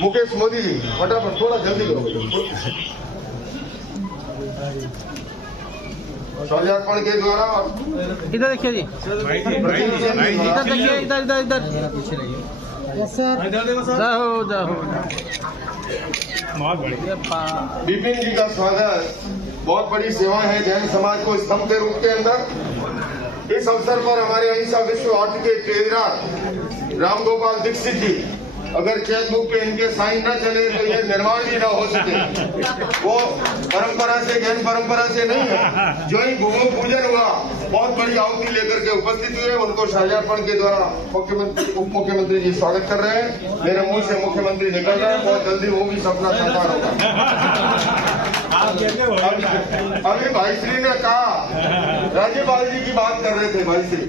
मुकेश मोदी जी फटाफट थोड़ा जल्दी करो। शाल्यार्पण के द्वारा इधर देखिए जी, इधर देखिए, इधर इधर इधर जाओ जाओ। विपिन जी का स्वागत। बहुत बड़ी सेवा है जैन समाज को स्तंभ के रूप के अंदर। इस अवसर पर हमारे अहिंसा विश्व भारती के केदार राम गोपाल दीक्षित जी, अगर चेक बुक पे इनके साइन न चले तो ये निर्माण भी न हो सके। वो परंपरा से, जैन परंपरा से नहीं है। जो ही भूमि पूजन हुआ, बहुत बड़ी आहुति लेकर के उपस्थित हुए, उनको शाल्यार्पण के द्वारा मुख्यमंत्री उप मुख्यमंत्री जी स्वागत कर रहे हैं। मेरे मुंह से मुख्यमंत्री निकल रहे हैं, बहुत जल्दी वो भी सपना साकार होगा। अभी भाई श्री ने कहा, राज्यपाल जी की बात कर रहे थे भाई श्री,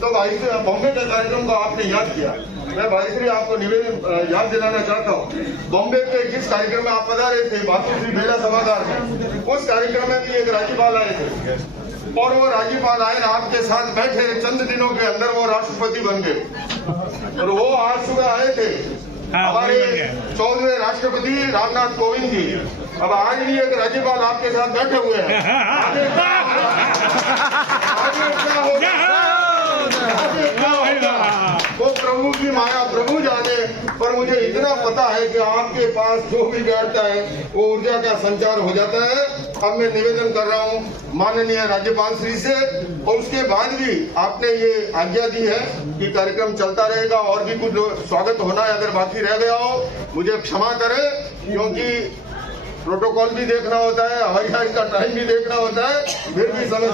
तो भाई श्री बॉम्बे के कार्यक्रम को आपने याद किया। मैं भाई श्री आपको निवेदन याद दिलाना चाहता हूँ, बॉम्बे के जिस कार्यक्रम में आप पधारे थे मातृश्री बेला सभागार में, उस कार्यक्रम में भी एक राज्यपाल आए थे। और वो राज्यपाल आए आपके साथ बैठे, चंद दिनों के अंदर वो राष्ट्रपति बन गए। और वो आज सुबह आए थे हमारे 14वें राष्ट्रपति रामनाथ कोविंद जी। अब आज भी एक राज्यपाल आपके साथ बैठे हुए हैं। आगे क्या होगा वो प्रभु की माया प्रभु जाने, पर मुझे इतना पता है कि आपके पास जो भी बैठता है वो ऊर्जा का संचार हो जाता है। अब मैं निवेदन कर रहा हूँ माननीय राज्यपाल श्री से, और उसके बाद भी आपने ये आज्ञा दी है कि कार्यक्रम चलता रहेगा, और भी कुछ स्वागत होना है अगर बाकी रह गया हो मुझे क्षमा करें, क्योंकि प्रोटोकॉल भी देखना होता है, हवाई जहाज का टाइम भी देखना होता है, फिर भी समझ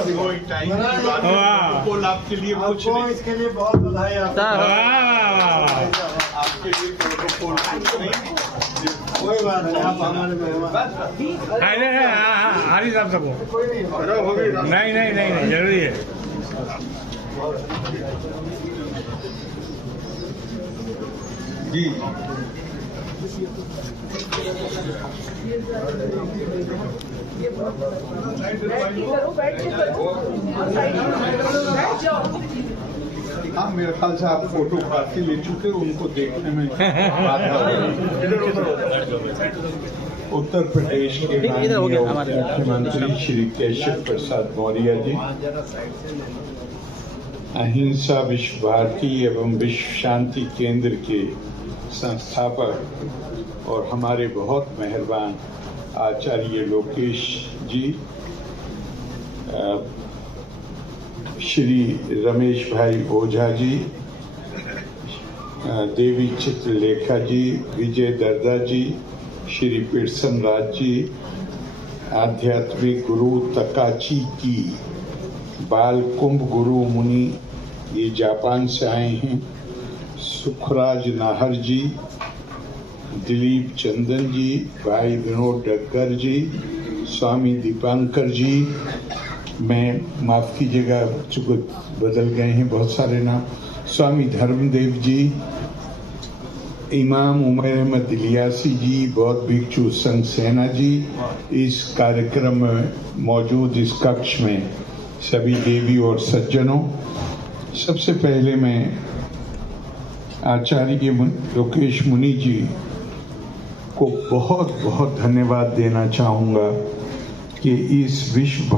आपके लिए इसके लिए बहुत बधाई आपके लिए प्रोटोकॉल कोई बात नहीं, आप हमारे मेहमान हारी साहब सबको नहीं जरूरी है। जी हाँ, मेरे ख्याल से आप फोटोग्राफी ले चुके, उनको देखने में उत्तर प्रदेश के मुख्यमंत्री श्री केशव प्रसाद मौर्य जी, अहिंसा विश्व भारती एवं विश्व शांति केंद्र के संस्थापक और हमारे बहुत मेहरबान आचार्य लोकेश जी, श्री रमेश भाई ओझा जी, देवी चित्रलेखा जी, विजय दर्दा जी, श्री पिरसन राज जी, आध्यात्मिक गुरु तकाची की, बाल कुंभ गुरु मुनि ये जापान से आए हैं, सुखराज नाहर जी, दिलीप चंदन जी, भाई विनोद डग्गर जी, स्वामी दीपांकर जी, मैं माफ कीजिएगा चूंकि बदल गए हैं बहुत सारे नाम, स्वामी धर्मदेव जी, इमाम उमर अहमद इलियासी जी, बौद्ध भिक्षु संघ सेना जी, इस कार्यक्रम में मौजूद इस कक्ष में सभी देवी और सज्जनों, सबसे पहले मैं आचार्य लोकेश मुनि जी को बहुत बहुत धन्यवाद देना चाहूँगा कि इस विश्व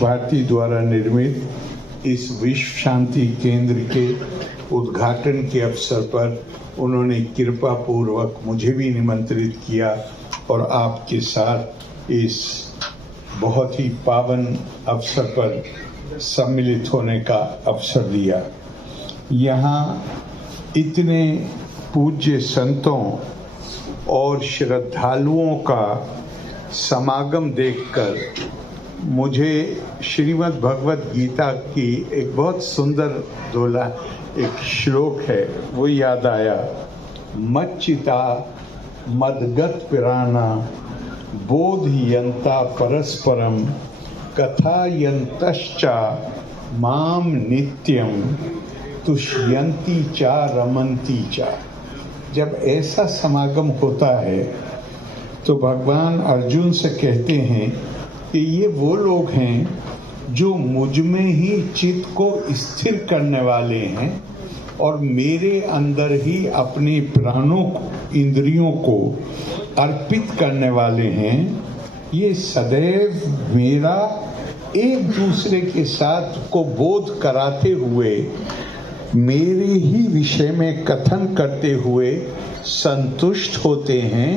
भारती द्वारा निर्मित इस विश्व शांति केंद्र के उद्घाटन के अवसर पर उन्होंने कृपा पूर्वक मुझे भी निमंत्रित किया और आपके साथ इस बहुत ही पावन अवसर पर सम्मिलित होने का अवसर दिया। यहाँ इतने पूज्य संतों और श्रद्धालुओं का समागम देखकर मुझे श्रीमद् भगवत गीता की एक बहुत सुंदर दोला एक श्लोक है वो याद आया। मच्चिता मदगत पिराना बोधयंता परस्परम कथायंतश्चा माम नित्यम तुष्यंती चा रमंती चा। जब ऐसा समागम होता है तो भगवान अर्जुन से कहते हैं कि ये वो लोग हैं जो मुझ में ही चित्त को स्थिर करने वाले हैं और मेरे अंदर ही अपने प्राणों को, इंद्रियों को अर्पित करने वाले हैं। ये सदैव मेरा एक दूसरे के साथ को बोध कराते हुए मेरे ही विषय में कथन करते हुए संतुष्ट होते हैं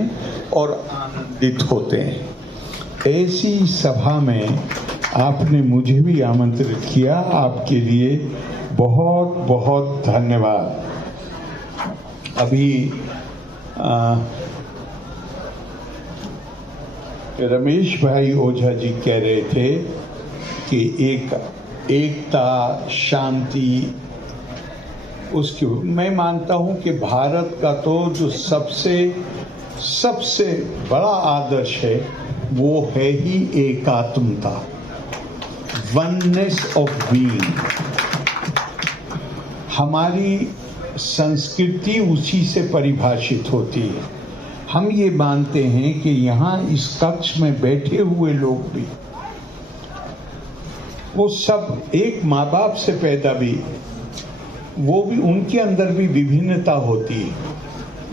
और आनंदित होते हैं। ऐसी सभा में आपने मुझे भी आमंत्रित किया, आपके लिए बहुत बहुत धन्यवाद। अभी रमेश भाई ओझा जी कह रहे थे कि एकता शांति उसकी, मैं मानता हूं कि भारत का तो जो सबसे बड़ा आदर्श है वो है ही एकात्मता, वननेस ऑफ बीइंग। हमारी संस्कृति उसी से परिभाषित होती है। हम ये मानते हैं कि यहाँ इस कक्ष में बैठे हुए लोग भी वो सब एक माँ बाप से पैदा भी, वो भी उनके अंदर भी विभिन्नता होती है,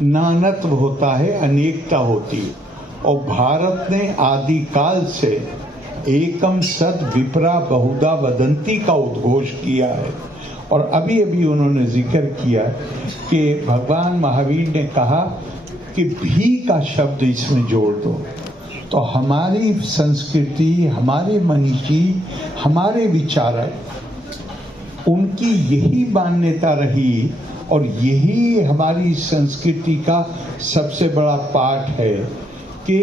नानत्व होता है, अनेकता होती है। और भारत ने आदिकाल से एकम सद विप्रा बहुधा वदंती का उद्घोष किया है। और अभी अभी उन्होंने जिक्र किया कि भगवान महावीर ने कहा कि भी का शब्द इसमें जोड़ दो। तो हमारी संस्कृति, हमारे मनीषी, हमारे विचारक, उनकी यही मान्यता रही और यही हमारी संस्कृति का सबसे बड़ा पाठ है कि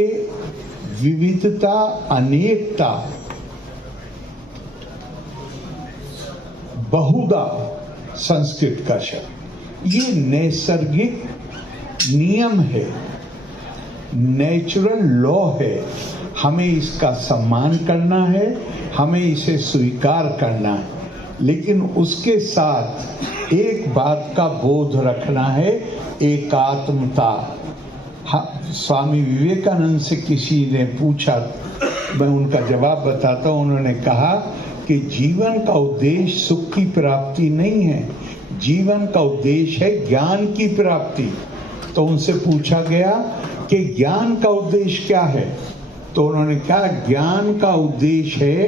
विविधता, अनेकता, बहुधा संस्कृत का शब्द, ये नैसर्गिक नियम है, नेचुरल लॉ है। हमें इसका सम्मान करना है, हमें इसे स्वीकार करना है, लेकिन उसके साथ एक बात का बोध रखना है, एकात्मता। स्वामी विवेकानंद से किसी ने पूछा, मैं उनका जवाब बताता हूँ। उन्होंने कहा कि जीवन का उद्देश्य सुख की प्राप्ति नहीं है, जीवन का उद्देश्य है ज्ञान की प्राप्ति। तो उनसे पूछा गया कि ज्ञान का उद्देश्य क्या है? तो उन्होंने कहा ज्ञान का उद्देश्य है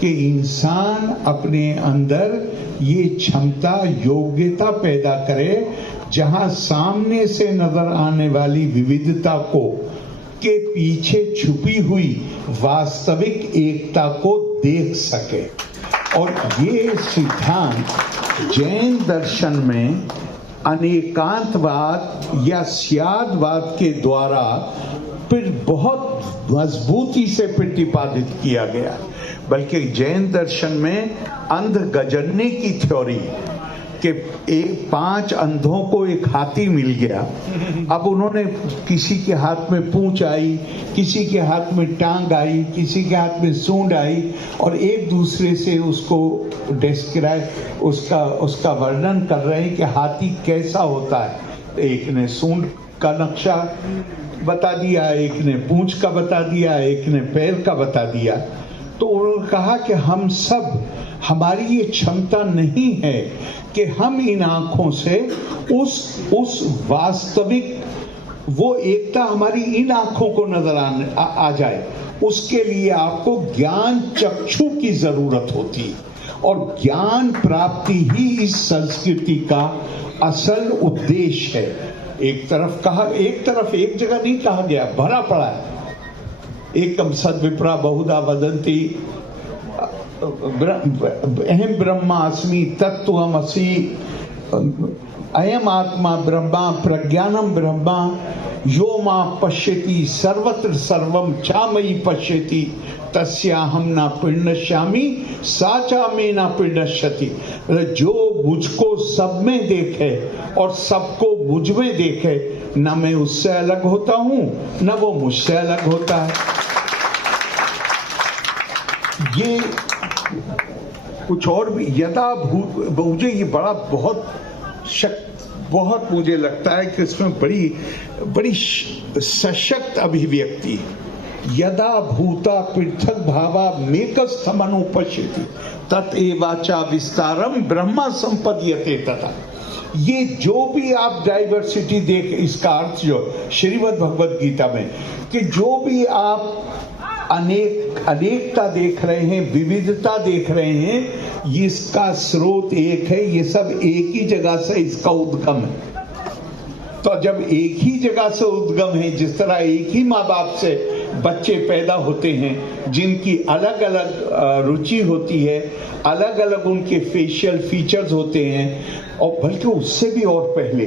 कि इंसान अपने अंदर ये क्षमता, योग्यता पैदा करे, जहां सामने से नजर आने वाली विविधता को के पीछे छुपी हुई वास्तविक एकता को देख सके। और ये सिद्धांत जैन दर्शन में अनेकांतवाद या स्यादवाद के द्वारा फिर बहुत मजबूती से प्रतिपादित किया गया। बल्कि जैन दर्शन में अंध गजन्ने की थ्योरी कि 5 अंधों को एक हाथी मिल गया। अब उन्होंने किसी के हाथ में पूंछ आई, किसी के हाथ में टांग आई, किसी के हाथ में सूंड आई, और एक दूसरे से उसको डिस्क्राइब, उसका वर्णन कर रहे हैं कि हाथी कैसा होता है। एक ने सूंड का नक्शा बता दिया, एक ने पूंछ का बता दिया, एक ने पैर का बता दिया। तो उन्होंने कहा कि हम सब, हमारी ये क्षमता नहीं है कि हम इन आंखों से उस वास्तविक वो एकता हमारी इन आंखों को नजर आ जाए। उसके लिए आपको ज्ञान चक्षु की जरूरत होती है, और ज्ञान प्राप्ति ही इस संस्कृति का असल उद्देश्य है। एक जगह नहीं कहा गया, भरा पड़ा है। एकम सद्विप्रा बहुधा वदन्ति, अहम ब्रह्मास्मि तत्त्वमसि, अयम आत्मा ब्रह्मा प्रज्ञानम ब्रह्मा, यो मां पश्यति सर्वत्र सर्वम चामयि पश्यति, तस्याहम न पिण्डश्यामि सा चा मे न पिण्डश्यति। जो मुझको सब में देखे और सबको मुझ में देखे, न मैं उससे अलग होता हूं न वो मुझसे अलग होता है। ये कुछ और भी यथाभूत, मुझे ये बड़ा बहुत मुझे लगता है कि इसमें बड़ी सशक्त अभिव्यक्ति है। यदा भूता पृथक भावा मेकस्थमनुपश्यति तत्एवाचा विस्तारम ब्रह्मा संपद्यते तथा। ये जो भी आप डाइवर्सिटी देख, इसका अर्थ जो श्रीमद् भगवद गीता में कि जो भी आप अनेकता देख रहे हैं, विविधता देख रहे हैं, इसका स्रोत एक है। ये सब एक ही जगह से इसका उद्गम है। तो जब एक ही जगह से उद्गम है, जिस तरह एक ही माँ बाप से बच्चे पैदा होते हैं जिनकी अलग अलग रुचि होती है, अलग अलग उनके फेशियल फीचर्स होते हैं, और बल्कि उससे भी और पहले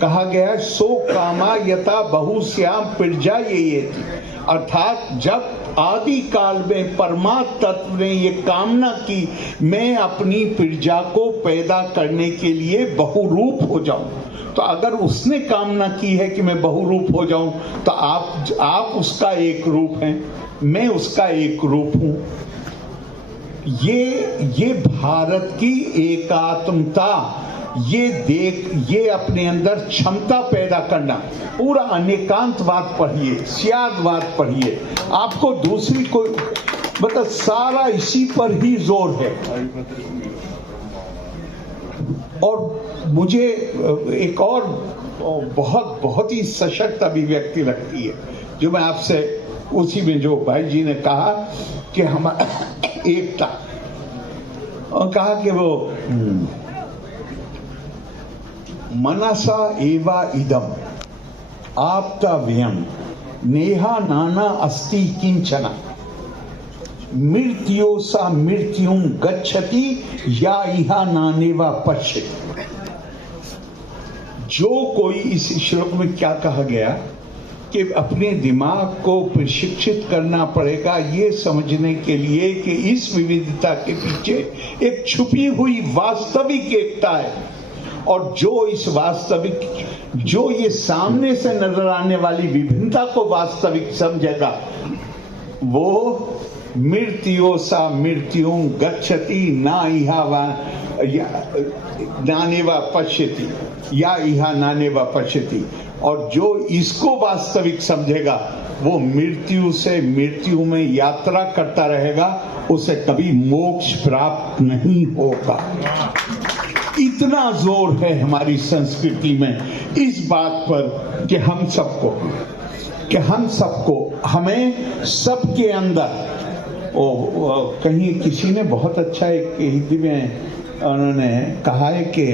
कहा गया है सो कामा यथा बहुश्याम प्रजा ये थी। अर्थात जब आदि काल में परमात्म तत्व ने ये कामना की, मैं अपनी प्रजा को पैदा करने के लिए बहुरूप हो जाऊं, तो अगर उसने कामना की है कि मैं बहुरूप हो जाऊं, तो आप उसका एक रूप हैं, मैं उसका एक रूप हूं। ये भारत की एकात्मता, ये अपने अंदर क्षमता पैदा करना। पूरा अनेकांतवाद पढ़िए, स्यादवाद पढ़िए, आपको दूसरी कोई मतलब सारा इसी पर ही जोर है। और मुझे एक और बहुत ही सशक्त अभिव्यक्ति लगती है जो मैं आपसे उसी में जो भाई जी ने कहा कि हम एकता, और कहा कि वो मनसा एवा इदम आपता व्यम नेहा नाना अस्ति किंचना मृत्यो सा मृत्युं गच्छति या इहा नानेवा पश्यति। जो कोई, इस श्लोक में क्या कहा गया कि अपने दिमाग को प्रशिक्षित करना पड़ेगा ये समझने के लिए कि इस विविधता के पीछे एक छुपी हुई वास्तविक एकता है, और जो इस वास्तविक, जो ये सामने से नजर आने वाली विभिन्नता को वास्तविक समझेगा वो मृत्यो सा मृत्युं गच्छति ना इहा नानेवा पश्यति या इहा नानेवा पश्यति। और जो इसको वास्तविक समझेगा वो मृत्यु से मृत्यु में यात्रा करता रहेगा, उसे कभी मोक्ष प्राप्त नहीं होगा। इतना जोर है हमारी संस्कृति में इस बात पर कि हम सबको हमें सबके अंदर, कहीं किसी ने बहुत अच्छा एक हिंदी में उन्होंने कहा है कि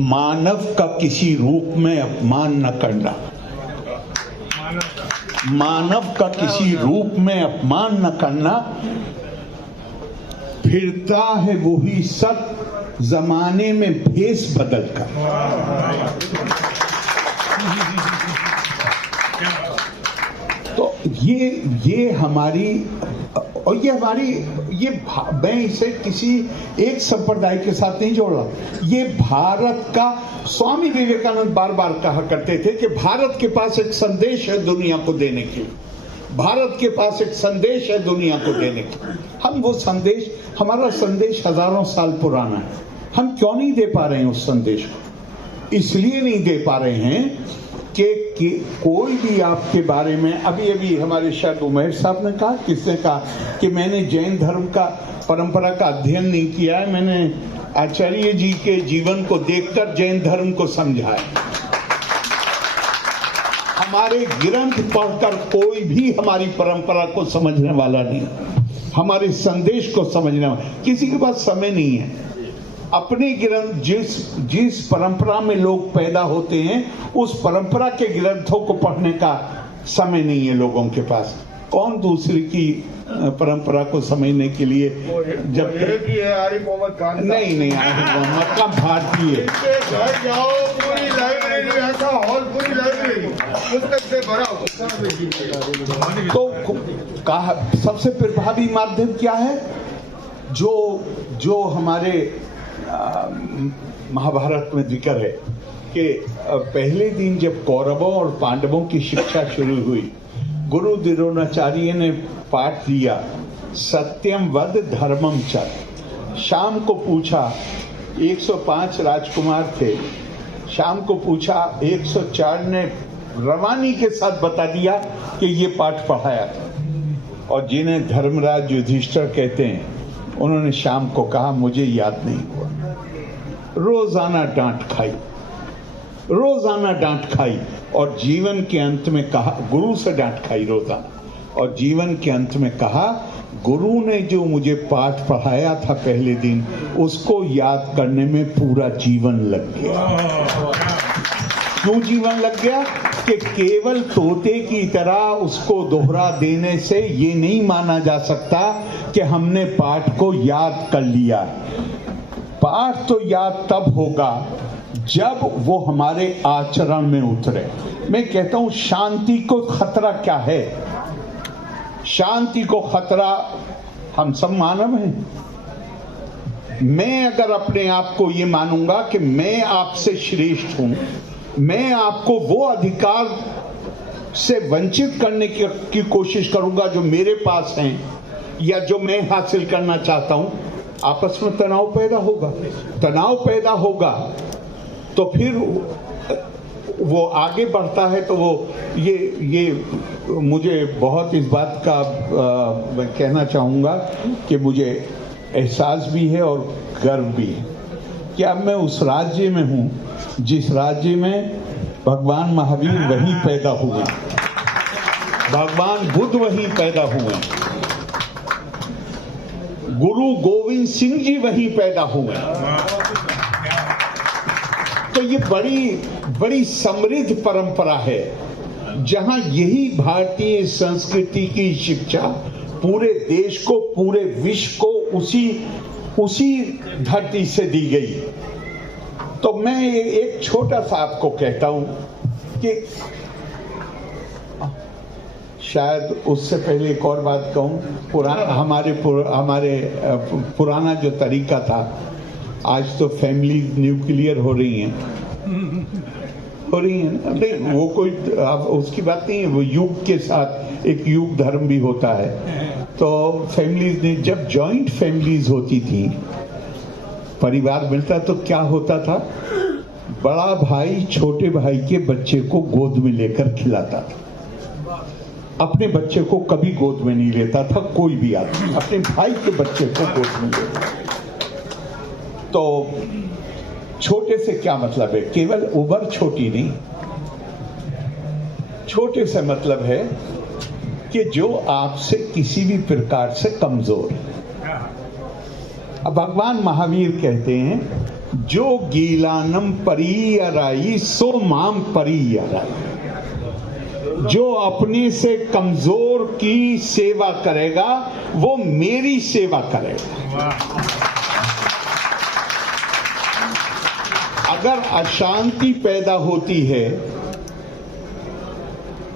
मानव का किसी रूप में अपमान न करना, मानव का किसी रूप में अपमान न करना, फिरता है वही सत जमाने में भेष बदल कर। तो ये हमारी, और ये हमारी, ये मैं इसे किसी एक संप्रदाय के साथ नहीं जोड़ रहा, ये भारत का, स्वामी विवेकानंद बार बार कहा करते थे कि भारत के पास एक संदेश है दुनिया को देने के लिए, भारत के पास एक संदेश है दुनिया को देने के। हम वो संदेश, हमारा संदेश हजारों साल पुराना है, हम क्यों नहीं दे पा रहे हैं उस संदेश को? इसलिए नहीं दे पा रहे हैं कि कोई भी आपके बारे में, अभी हमारे शायद उमेर साहब ने कहा, किसने कहा कि मैंने जैन धर्म का परंपरा का अध्ययन नहीं किया है, मैंने आचार्य जी के जीवन को देखकर जैन धर्म को समझा है। हमारे ग्रंथ पढ़कर कोई भी हमारी परंपरा को समझने वाला नहीं, हमारे संदेश को समझने वाला, किसी के पास समय नहीं है। अपने ग्रंथ, जिस परंपरा में लोग पैदा होते हैं उस परंपरा के ग्रंथों को पढ़ने का समय नहीं है लोगों के पास। कौन दूसरी की परंपरा को समझने के लिए, जब एक ही है आरिफ मोहम्मद खान, नहीं आरिफ मोहम्मद का भारतीय, घर जाओ पूरी लाइब्रेरी में ऐसा हॉल, पूरी लाइब्रेरी पुस्तक से भरा हो। तो कहा सबसे प्रभावी माध्यम क्या है? जो हमारे महाभारत में जिक्र है कि पहले दिन जब कौरवों और पांडवों की शिक्षा शुरू हुई, गुरु द्रोणाचार्य ने पाठ दिया सत्यम वद धर्मम च। शाम को पूछा, 105 राजकुमार थे, शाम को पूछा, 104 ने रवानी के साथ बता दिया कि ये पाठ पढ़ाया था। और जिन्हें धर्मराज युधिष्ठिर कहते हैं, उन्होंने शाम को कहा मुझे याद नहीं हुआ। रोजाना डांट खाई और जीवन के अंत में कहा, गुरु से डांट खाई रोजाना, और जीवन के अंत में कहा गुरु ने जो मुझे पाठ पढ़ाया था पहले दिन, उसको याद करने में पूरा जीवन लग गया। क्यों जीवन लग गया? कि केवल तोते की तरह उसको दोहरा देने से ये नहीं माना जा सकता कि हमने पाठ को याद कर लिया। पाठ तो याद तब होगा जब वो हमारे आचरण में उतरे। मैं कहता हूं शांति को खतरा क्या है? शांति को खतरा, हम सब मानव हैं। मैं अगर अपने आप को ये मानूंगा कि मैं आपसे श्रेष्ठ हूं, मैं आपको वो अधिकार से वंचित करने की कोशिश करूंगा जो मेरे पास हैं या जो मैं हासिल करना चाहता हूं, आपस में तनाव पैदा होगा। तनाव पैदा होगा तो फिर वो आगे बढ़ता है तो वो ये मुझे बहुत इस बात का मैं कहना चाहूँगा कि मुझे एहसास भी है और गर्व भी है कि अब मैं उस राज्य में हूँ जिस राज्य में भगवान महावीर वहीं पैदा हुए, भगवान बुद्ध वहीं पैदा हुए, गुरु गोविंद सिंह जी वहीं पैदा हुए। तो ये बड़ी समृद्ध परंपरा है जहां यही भारतीय संस्कृति की शिक्षा पूरे देश को, पूरे विश्व को उसी धरती से दी गई। तो मैं एक छोटा सा आपको कहता हूं कि शायद उससे पहले एक और बात कहूं, हमारे पुराना जो तरीका था, आज तो फैमिली न्यूक्लियर हो रही हैं नहीं, वो कोई अब उसकी बात नहीं है, वो युग के साथ एक युग धर्म भी होता है। तो फैमिलीज ने, जब जॉइंट फैमिलीज होती थी, परिवार मिलता तो क्या होता था, बड़ा भाई छोटे भाई के बच्चे को गोद में लेकर खिलाता था, अपने बच्चे को कभी गोद में नहीं लेता था कोई भी आदमी, अपने भाई के बच्चे को गोद में लेता। तो छोटे से क्या मतलब है, केवल उम्र छोटी नहीं, छोटे से मतलब है कि जो आपसे किसी भी प्रकार से कमजोर है। अब भगवान महावीर कहते हैं, जो गीलानम परीयराई सो माम परीयराई, जो अपने से कमजोर की सेवा करेगा वो मेरी सेवा करेगा। अगर अशांति पैदा होती है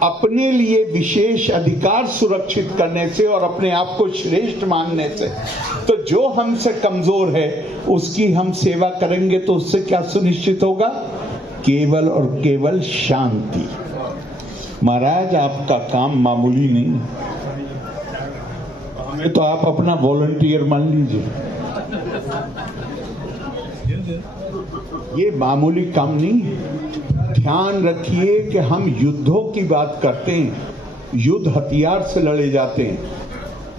अपने लिए विशेष अधिकार सुरक्षित करने से और अपने आप को श्रेष्ठ मानने से, तो जो हमसे कमजोर है उसकी हम सेवा करेंगे तो उससे क्या सुनिश्चित होगा, केवल और केवल शांति। महाराज आपका काम मामूली नहीं, तो आप अपना वॉलंटियर मान लीजिए, ये मामूली काम नहीं। ध्यान रखिए कि हम युद्धों की बात करते हैं, युद्ध हथियार से लड़े जाते हैं,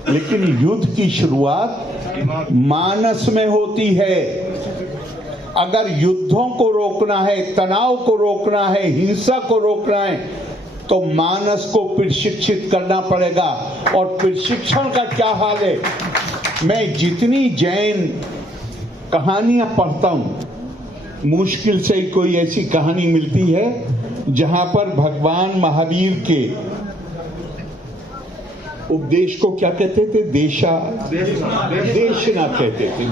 लेकिन युद्ध की शुरुआत मानस में होती है। अगर युद्धों को रोकना है, तनाव को रोकना है, हिंसा को रोकना है, तो मानस को प्रशिक्षित करना पड़ेगा। और प्रशिक्षण का क्या हाल है, मैं जितनी जैन कहानियां पढ़ता हूं, मुश्किल से कोई ऐसी कहानी मिलती है जहां पर भगवान महावीर के उपदेश को क्या कहते थे, देशना कहते थे,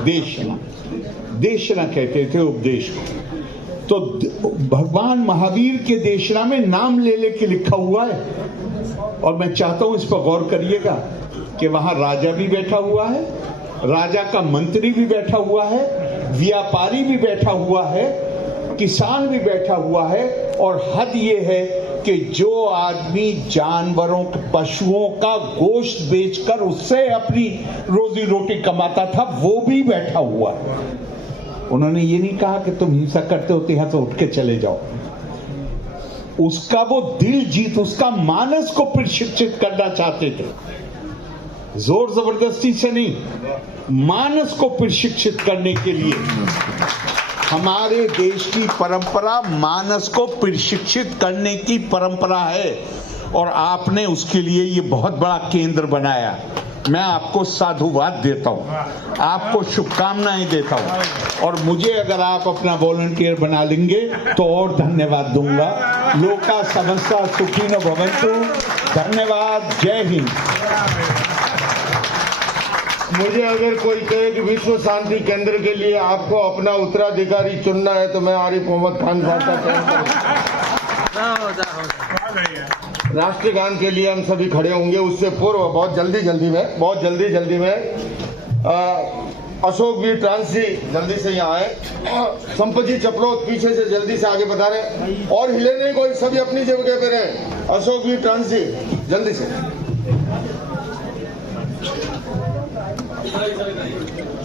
देशना कहते थे उपदेश को। तो भगवान महावीर के देशना में नाम ले लेके लिखा हुआ है, और मैं चाहता हूं इस पर गौर करिएगा कि वहां राजा भी बैठा हुआ है, राजा का मंत्री भी बैठा हुआ है, व्यापारी भी बैठा हुआ है, किसान भी बैठा हुआ है, और हद ये है कि जो आदमी जानवरों, पशुओं का गोश्त बेचकर उससे अपनी रोजी रोटी कमाता था, वो भी बैठा हुआ है। उन्होंने ये नहीं कहा कि तुम हिंसा करते होते हैं तो उठ के चले जाओ। उसका वो दिल जीत, उसका मानस को प्रशिक्षित करना चाहते थे, जोर जबरदस्ती से नहीं, मानस को प्रशिक्षित करने के लिए। हमारे देश की परंपरा मानस को प्रशिक्षित करने की परंपरा है, और आपने उसके लिए ये बहुत बड़ा केंद्र बनाया। मैं आपको साधुवाद देता हूँ, आपको शुभकामनाएं देता हूँ, और मुझे अगर आप अपना वॉलंटियर बना लेंगे तो और धन्यवाद दूंगा। लोका समस्ता सुखिनो भवन्तु। धन्यवाद। जय हिंद। मुझे अगर कोई कहे कि विश्व शांति केंद्र के लिए आपको अपना उत्तराधिकारी चुनना है, तो मैं आरिफ मोहम्मद खान साहब का चयन करूंगा। राष्ट्रगान के लिए हम सभी खड़े होंगे। उससे पूर्व बहुत जल्दी में अशोक वीर ट्रांसी जल्दी से यहाँ आए, संपत चपलोत पीछे से जल्दी से आगे बता रहे, और हिले नहीं कोई, सभी अपनी जगह पे रहे। अशोक वीर ट्रांसी जल्दी से,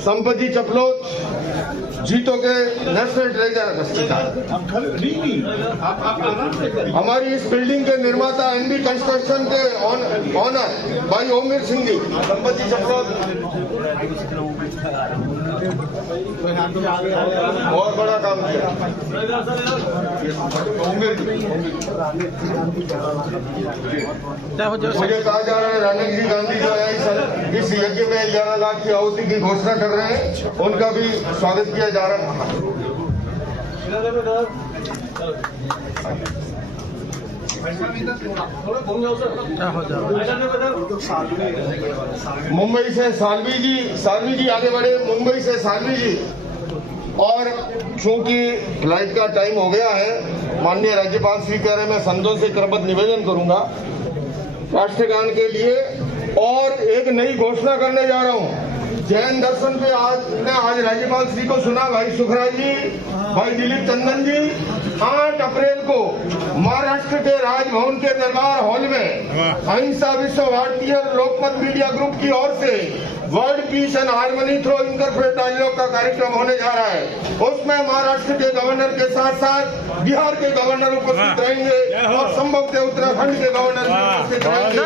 संपत चपलोत जीतोगे नेशनल ट्रेजर हमारी इस बिल्डिंग के निर्माता एनबी कंस्ट्रक्शन के ऑनर भाई ओमवीर सिंह जी संपत्ति चपड़ोद बहुत बड़ा काम किया। मुझे कहा जा रहा है रानक जी गांधी जो है इस यज्ञ में 11 लाख की आहुति की घोषणा कर रहे हैं, उनका भी स्वागत किया जा रहा है। मुंबई से सालवी जी आगे बढ़े। मुंबई से सालवी जी, और चूंकि फ्लाइट का टाइम हो गया है, माननीय राज्यपाल श्री कह रहे मैं संतोष से क्रमबद्ध निवेदन करूंगा राष्ट्रगान के लिए और एक नई घोषणा करने जा रहा हूं। जैन दर्शन पे आज राज्यपाल श्री को सुना, भाई सुखराज जी, भाई दिलीप टंडन जी 8 अप्रैल को महाराष्ट्र के राजभवन के दरबार हॉल में अहिंसा विश्व भारतीय लोकमत मीडिया ग्रुप की ओर से world peace and harmony through interpret dialogue का कार्यक्रम होने जा रहा है। उसमें महाराष्ट्र के गवर्नर के साथ साथ बिहार के गवर्नर उपस्थित रहेंगे और संभवतः उत्तराखंड के गवर्नर उपस्थित रहेंगे।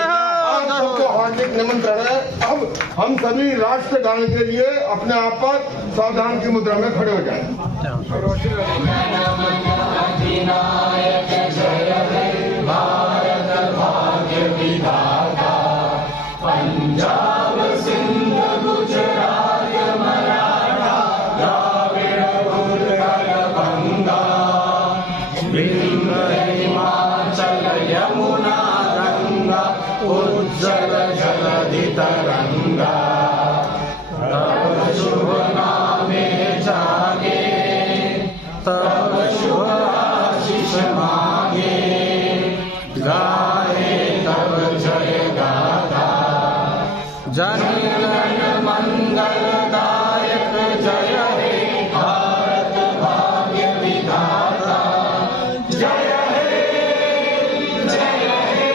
सबको हार्दिक निमंत्रण है। अब हम सभी राष्ट्रगान के लिए अपने आप पर सावधान की मुद्रा में खड़े हो जाएं। पंजाब सिंध गुजरात मराठा द्राविड़ उत्कल गंगा विंध्य हिमाचल यमुना गंगा उज्जल जलधि तरंगा तब शुभ नामे जागे तब शुभ आशीष मांगे गाए तब जय गाथा जन गण मंगलदायक जय हे भारत भाग्य विधाता जय हे जय हे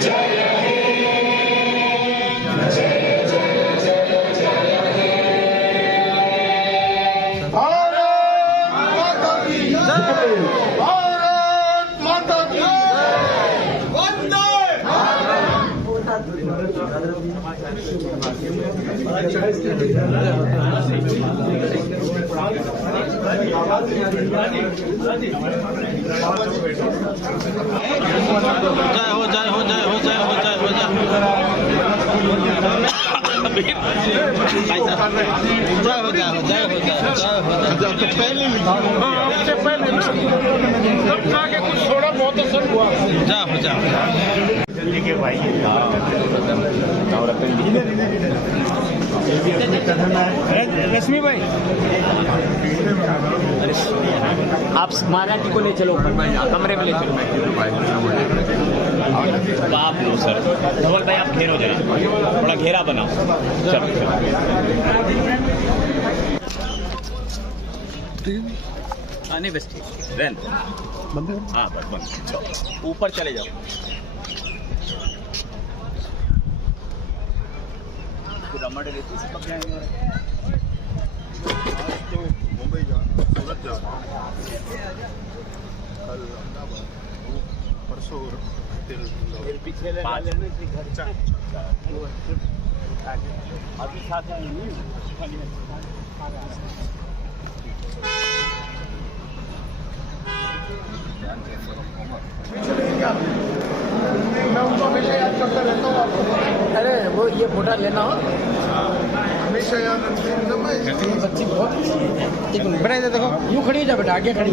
जय हे जय जय जय जय हे भारत माता की जय। भारत माता की जय। वंदे कुछ थोड़ा बहुत असर हुआ जल्दी के भाई रश्मि भाई आप मराठी को ले चलो कमरे में ले चलो आप लो सर धवल भाई आप घेर हो जाए थोड़ा घेरा बनाओ चलो नहीं बेस्ट रन हाँ बस बंद ऊपर चले जाओ रमण लेती से पक जाएंगे मुंबई जा सूरत जा कल अहमदाबाद परसों फिर पिछले अभी साथ मैं उनको हमेशा याद करता रहता हूँ आपको। अरे वो ये फोटो लेना हो हमेशा याद रखते हैं बच्ची बहुत एक मिनट बेटा देखो यूँ खड़ी जा बेटा आगे खड़ी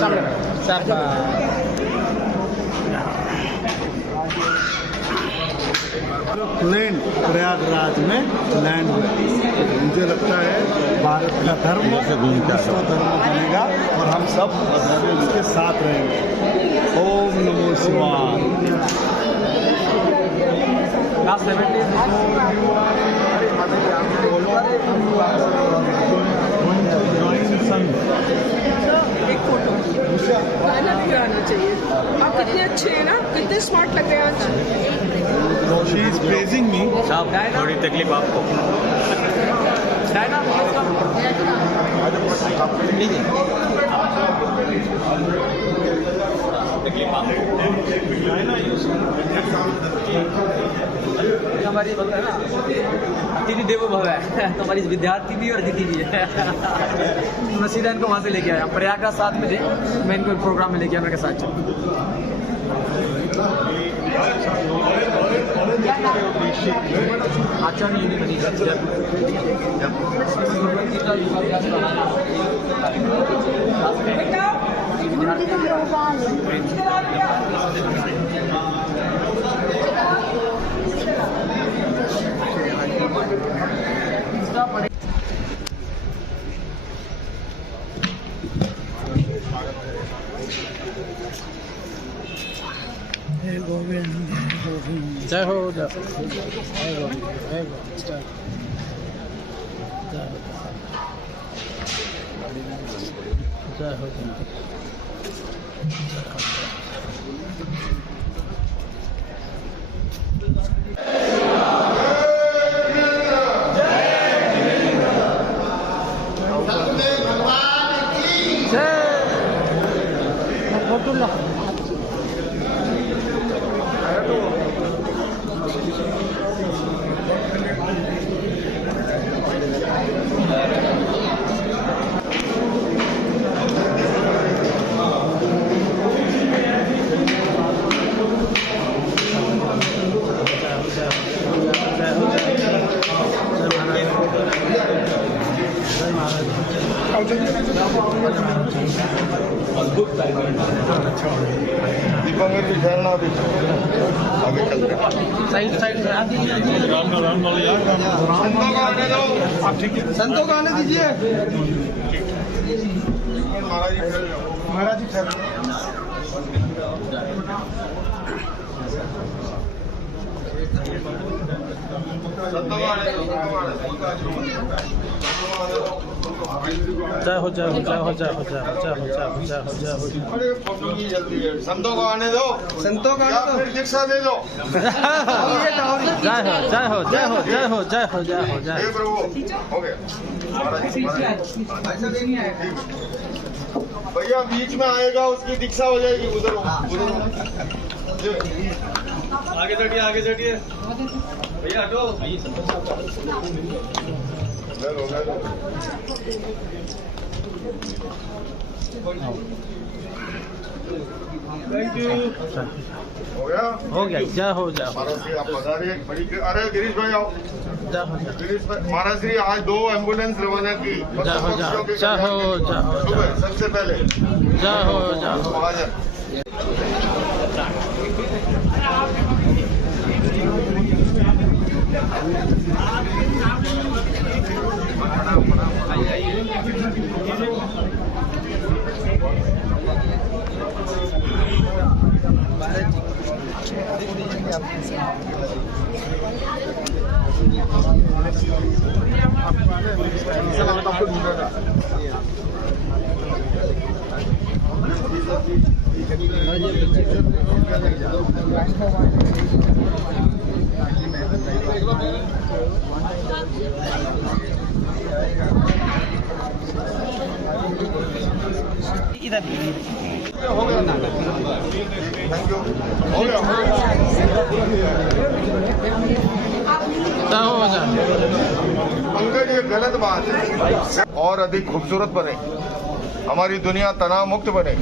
सामने प्लेन प्रयागराज में लैंड हुए। मुझे लगता है भारत का धर्म विश्व धर्म बनेगा और हम सब उसके साथ रहेंगे। ओम नमो शिवाय। एक फोटो गाना भी गाना चाहिए। आप कितने अच्छे हैं ना, कितने स्मार्ट लग रहे हैं आज। She is praising me. थोड़ी तकलीफ आपको चाइना हमारी बोलते हैं ना अतिथि देवो भव है, तो हमारी विद्यार्थी भी और अतिथि भी है। मैं सीधा इनको वहाँ से लेके आया, प्रयागराज साथ में थे, मैं इनको प्रोग्राम में लेके आया मेरे साथ आचार्य जय हो जय हो दीपंकर जी ठहरना अभी आगे चलते संतों को आने दीजिए। महाराज जी जय हो जय हो जय हो जय हो जय हो जय हो जय हो जय हो जय हो। फोटो की जल्दी है, संतों को आने दो, संतों को या फिर दीक्षा दे दो। जय हो जय हो जय हो जय हो जय हो जय हो जय हे प्रभु हो गया। भैया बीच में आएगा उसकी दीक्षा हो जाएगी, उधर आगे चढ़िए आगे चढ़िए भैया हटो। Thank you. हो गया जय हो जय हो। महाराज श्री आप पधारिए। बड़ी अरे गिरीश भाई आओ। जय हो जय गिरीश भाई, महाराज श्री आज 2 एम्बुलेंस रवाना की। जय हो जय हो जय हो सुबह सबसे पहले जय हो जय हो। महाजन इधर हो गया ना। Thank you. हो गया पंकज, ये गलत बात है। और अधिक खूबसूरत बने, हमारी दुनिया तनाव मुक्त बने,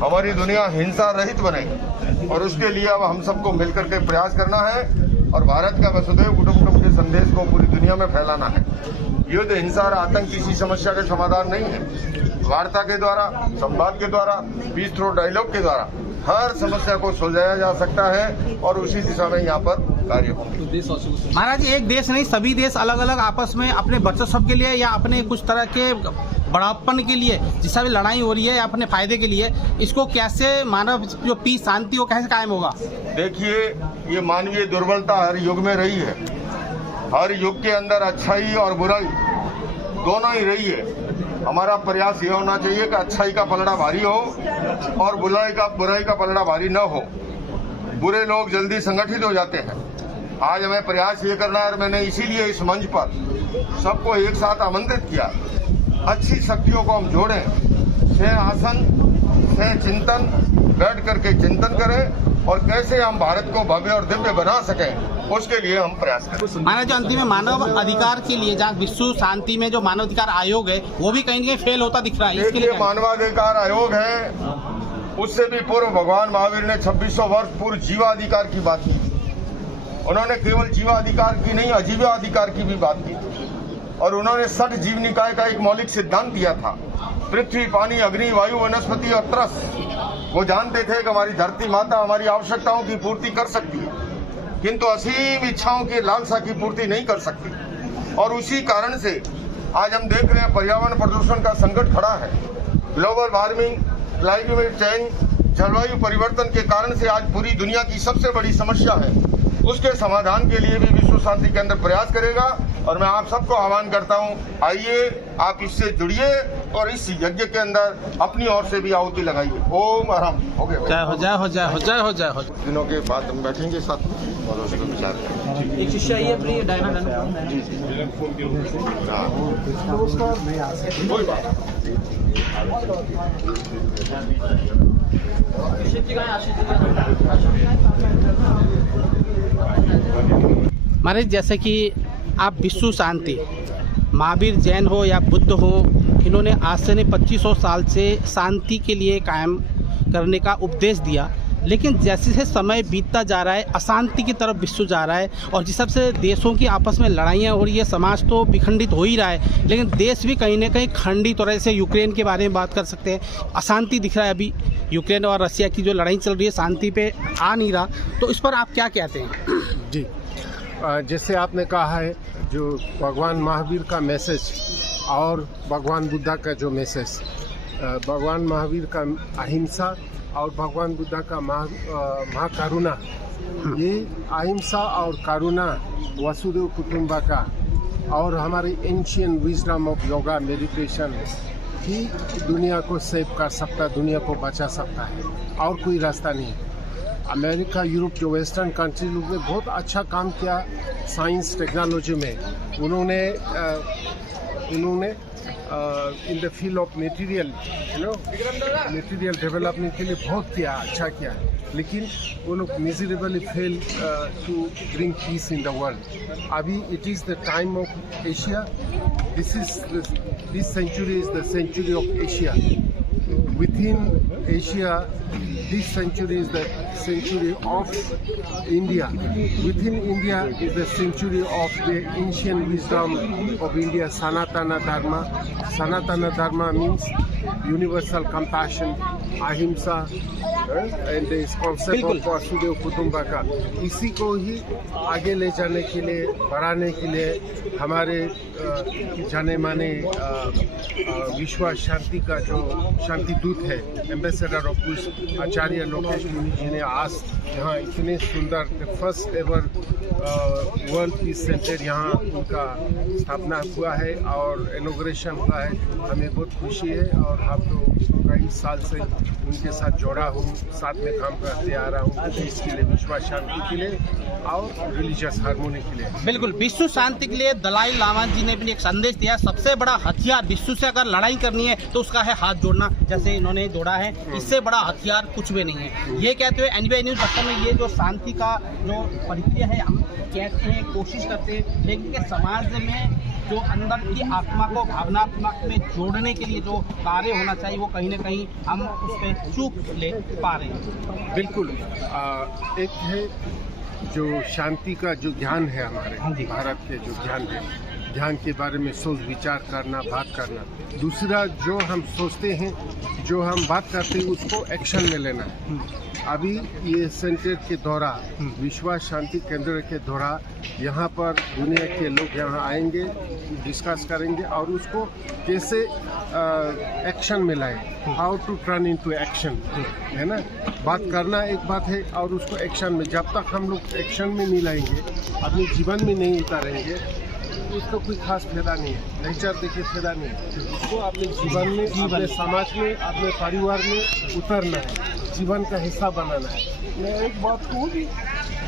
हमारी दुनिया हिंसा रहित बने, और उसके लिए अब हम सबको मिलकर के प्रयास करना है और भारत का वसुधैव कुटुंबकम के संदेश को पूरी दुनिया में फैलाना है। युद्ध, हिंसा और आतंक किसी समस्या का समाधान नहीं है। वार्ता के द्वारा, संवाद के द्वारा, पीस थ्रू डायलॉग के द्वारा हर समस्या को सुलझाया जा सकता है और उसी दिशा में यहाँ पर कार्य होंगे। महाराज एक देश नहीं, सभी देश अलग अलग आपस में अपने बच्चों सब के लिए या अपने कुछ तरह के बढ़ापन के लिए जिससे भी लड़ाई हो रही है या अपने फायदे के लिए, इसको कैसे मानव जो पीस शांति वो कैसे कायम होगा? देखिए, ये मानवीय दुर्बलता हर युग में रही है। हर युग के अंदर अच्छाई और बुराई दोनों ही रही है। हमारा प्रयास ये होना चाहिए कि अच्छाई का पलड़ा भारी हो और बुराई का पलड़ा भारी न हो। बुरे लोग जल्दी संगठित हो जाते हैं आज हमें प्रयास ये करना है और मैंने इसीलिए इस मंच पर सबको एक साथ आमंत्रित किया। अच्छी शक्तियों को हम जोड़ें, सह आसन सह चिंतन, बैठ करके चिंतन करें और कैसे हम भारत को भव्य और दिव्य बना सकें, उसके लिए हम प्रयास करें। माना जो अंतिम में मानव अधिकार के लिए जहाँ विश्व शांति में जो मानवाधिकार आयोग है वो भी कहीं न कहीं फेल होता दिख रहा है। इसके लिए मानवाधिकार आयोग है, उससे भी पूर्व भगवान महावीर ने 2600 वर्ष पूर्व जीवाधिकार की बात की। उन्होंने केवल जीवाधिकार की नहीं, अजीवाधिकार की भी बात की और उन्होंने 60 जीव निकाय का एक मौलिक सिद्धांत दिया था। पृथ्वी, पानी, अग्नि, वायु, वनस्पति और त्रस। वो जानते थे कि हमारी धरती माता हमारी आवश्यकताओं की पूर्ति कर सकती है, किंतु असीम इच्छाओं की लालसा की पूर्ति नहीं कर सकती। और उसी कारण से आज हम देख रहे हैं पर्यावरण प्रदूषण का संकट खड़ा है। ग्लोबल वार्मिंग, क्लाइमेट चेंज, जलवायु परिवर्तन के कारण से आज पूरी दुनिया की सबसे बड़ी समस्या है। उसके समाधान के लिए भी विश्व शांति केंद्र प्रयास करेगा और मैं आप सबको आह्वान करता हूं, आइए आप इससे जुड़िए और इस यज्ञ के अंदर अपनी ओर से भी आहुति लगाइए। ओम अरहम। हो गया, जय हो जय हो जय हो जय हो जय हो। दिनों के बाद हम बैठेंगे साथ में और उसको विचार करेंगे। एक शिष्य आइए प्रिय डायना कोई बात महाराज, जैसे कि आप विश्व शांति, महावीर जैन हो या बुद्ध हो, इन्होंने आज से 2500 साल से शांति के लिए कायम करने का उपदेश दिया, लेकिन जैसे जैसे समय बीतता जा रहा है अशांति की तरफ विश्व जा रहा है और जिस सबसे देशों की आपस में लड़ाइयाँ हो रही है, समाज तो विखंडित हो ही रहा है, लेकिन देश भी कहीं ना कहीं खंडित हो रहा है। जैसे यूक्रेन के बारे में बात कर सकते हैं, अशांति दिख रहा है अभी, यूक्रेन और रसिया की जो लड़ाई चल रही है, शांति पे आ नहीं रहा, तो इस पर आप क्या कहते हैं? जी, जैसे आपने कहा है, जो भगवान महावीर का मैसेज और भगवान बुद्धा का जो मैसेज, भगवान महावीर का अहिंसा और भगवान बुद्धा का महाकरुणा, ये अहिंसा और करुणा वसुदेव कुटुंबकम और हमारी ancient wisdom of yoga meditation ही दुनिया को सेव कर सकता है, दुनिया को बचा सकता है, और कोई रास्ता नहीं है। अमेरिका, यूरोप, जो वेस्टर्न कंट्री लोग ने बहुत अच्छा काम किया साइंस टेक्नोलॉजी में। उन्होंने in the field of material material development के लिए बहुत किया, अच्छा किया है, लेकिन वो लोग miserably fail to bring peace in the world. अभी it is the time of Asia. This century is the century of Asia. Within Asia, this century is the century of India. Within India is the century of the ancient wisdom of India, Sanatana Dharma. Sanatana Dharma means universal compassion, ahimsa, and this concept of Vasudev Kutumbakam. इसी को ही आगे ले जाने के लिए, बढ़ाने के लिए हमारे जाने माने विश्व शांति का जो शांति दूत है, एम्बेसडर ऑफ पीस आचार्य लोकेश मुनि जी ने आज यहाँ इतने सुंदर first ever world peace centre यहाँ उनका स्थापना हुआ है और इनॉग्रेशन हुआ है। हमें बहुत खुशी है और हम तो कई साल से उनके साथ जोड़ा हूँ, साथ में काम करते आ रहा हूँ, पीस के लिए, विश्व शांति के लिए और रिलीजियस हार्मोनी के लिए। बिल्कुल, विश्व शांति के लिए दलाई लामा जी ने भी एक संदेश दिया, सबसे बड़ा हथियार विश्व से अगर लड़ाई करनी है तो उसका है हाथ जोड़ना, जैसे इन्होंने जोड़ा है, इससे बड़ा हथियार कुछ भी नहीं है। ये कहते हुए एनबीआई न्यूज़ वास्तव में ये जो शांति का जो प्रक्रिया है, हम कहते हैं, कोशिश करते हैं, लेकिन समाज में जो अंदर की आत्मा को भावनात्मक में जोड़ने के लिए जो कार्य होना चाहिए वो कहीं ना कहीं हम उस पर चूक ले पा रहे हैं। बिल्कुल, एक है जो शांति का जो ज्ञान है हमारे भारत के, जो ज्ञान है, ध्यान के बारे में सोच विचार करना, बात करना। दूसरा, जो हम सोचते हैं, जो हम बात करते हैं, उसको एक्शन में लेना है। अभी ये सेंटर के दौरा, विश्व शांति केंद्र के दौरा, यहाँ पर दुनिया के लोग यहाँ आएंगे, डिस्कस करेंगे और उसको कैसे एक्शन में लाए, how to turn into action, है ना। बात करना एक बात है और उसको एक्शन में, जब तक हम लोग एक्शन में नहीं लाएंगे, अपने जीवन में नहीं उतारेंगे, उसका कोई खास फायदा नहीं है। नेचर देखिए फायदा नहीं है, उसको अपने जीवन में, अपने समाज में, अपने परिवार में उतरना है, जीवन का हिस्सा बनाना है। मैं एक बात कहूँ,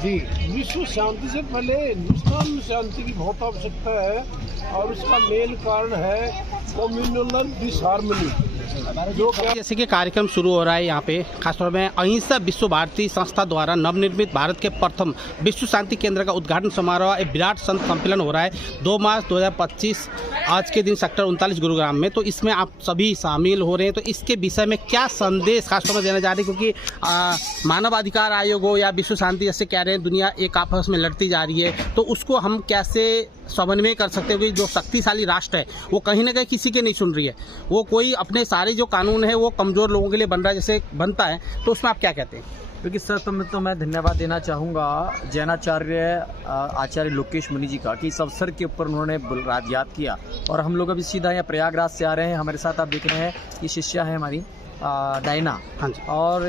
जी, विश्व शांति से पहले हिंदुस्तान में शांति की बहुत आवश्यकता है और उसका मेन कारण है कम्युनल डिसहार्मनी। जैसे कि कार्यक्रम शुरू हो रहा है यहाँ पे खासतौर में अहिंसा विश्व भारती संस्था द्वारा नवनिर्मित भारत के प्रथम विश्व शांति केंद्र का उद्घाटन समारोह एक विराट संत सम्मेलन हो रहा है 2 मार्च 2025 आज के दिन सेक्टर 39 गुरुग्राम में। तो इसमें आप सभी शामिल हो रहे हैं, तो इसके विषय में क्या संदेश खासतौर में देना चाह रहे हैं, क्योंकि मानवाधिकार आयोग हो या विश्व शांति जैसे कह रहे हैं दुनिया एक आपस में लड़ती जा रही है, तो उसको हम कैसे समन्वय कर सकते हो कि जो शक्तिशाली राष्ट्र है वो कहीं ना कहीं किसी के नहीं सुन रही है, वो कोई अपने सारे जो कानून है वो कमज़ोर लोगों के लिए बन रहा है जैसे बनता है, तो उसमें आप क्या कहते हैं? क्योंकि सर तो मैं धन्यवाद देना चाहूँगा जैनाचार्य आचार्य लोकेश मुनि जी का कि इस अवसर के ऊपर उन्होंने याद किया। और हम लोग अभी सीधा यहाँ प्रयागराज से आ रहे हैं, हमारे साथ आप देख रहे हैं ये शिष्या है हमारी डायना, हाँ जी, और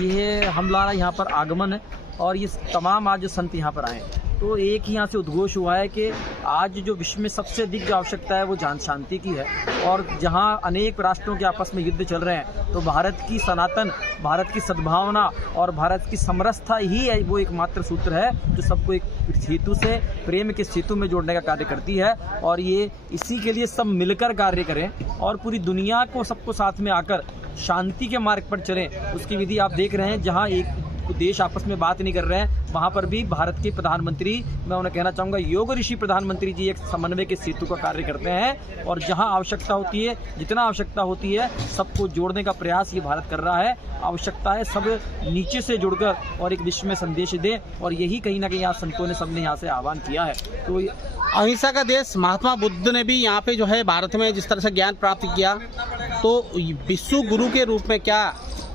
ये हमारा यहाँ पर आगमन है और ये तमाम आज जो संत यहाँ पर आए तो एक ही यहाँ से उद्घोष हुआ है कि आज जो विश्व में सबसे अधिक जो आवश्यकता है वो शांति की है। और जहाँ अनेक राष्ट्रों के आपस में युद्ध चल रहे हैं तो भारत की सनातन, भारत की सद्भावना और भारत की समरसता ही है वो एकमात्र सूत्र है जो सबको एक सेतु से, प्रेम के सेतु में जोड़ने का कार्य करती है। और ये इसी के लिए सब मिलकर कार्य करें और पूरी दुनिया को सबको साथ में आकर शांति के मार्ग पर चलें। उसकी विधि आप देख रहे हैं, जहाँ एक देश आपस में बात नहीं कर रहे हैं वहाँ पर भी भारत के प्रधानमंत्री, मैं उन्हें कहना चाहूँगा योग ऋषि प्रधानमंत्री जी एक समन्वय के सेतु का कार्य करते हैं। और जहाँ आवश्यकता होती है, जितना आवश्यकता होती है, सबको जोड़ने का प्रयास ये भारत कर रहा है। आवश्यकता है सब नीचे से जुड़कर और एक विश्व में संदेश दें, और यही कहीं ना कहीं यहाँ संतों ने सबने यहाँ से आह्वान किया है। तो अहिंसा का देश महात्मा बुद्ध ने भी यहाँ पे जो है भारत में जिस तरह से ज्ञान प्राप्त किया, तो विश्व गुरु के रूप में क्या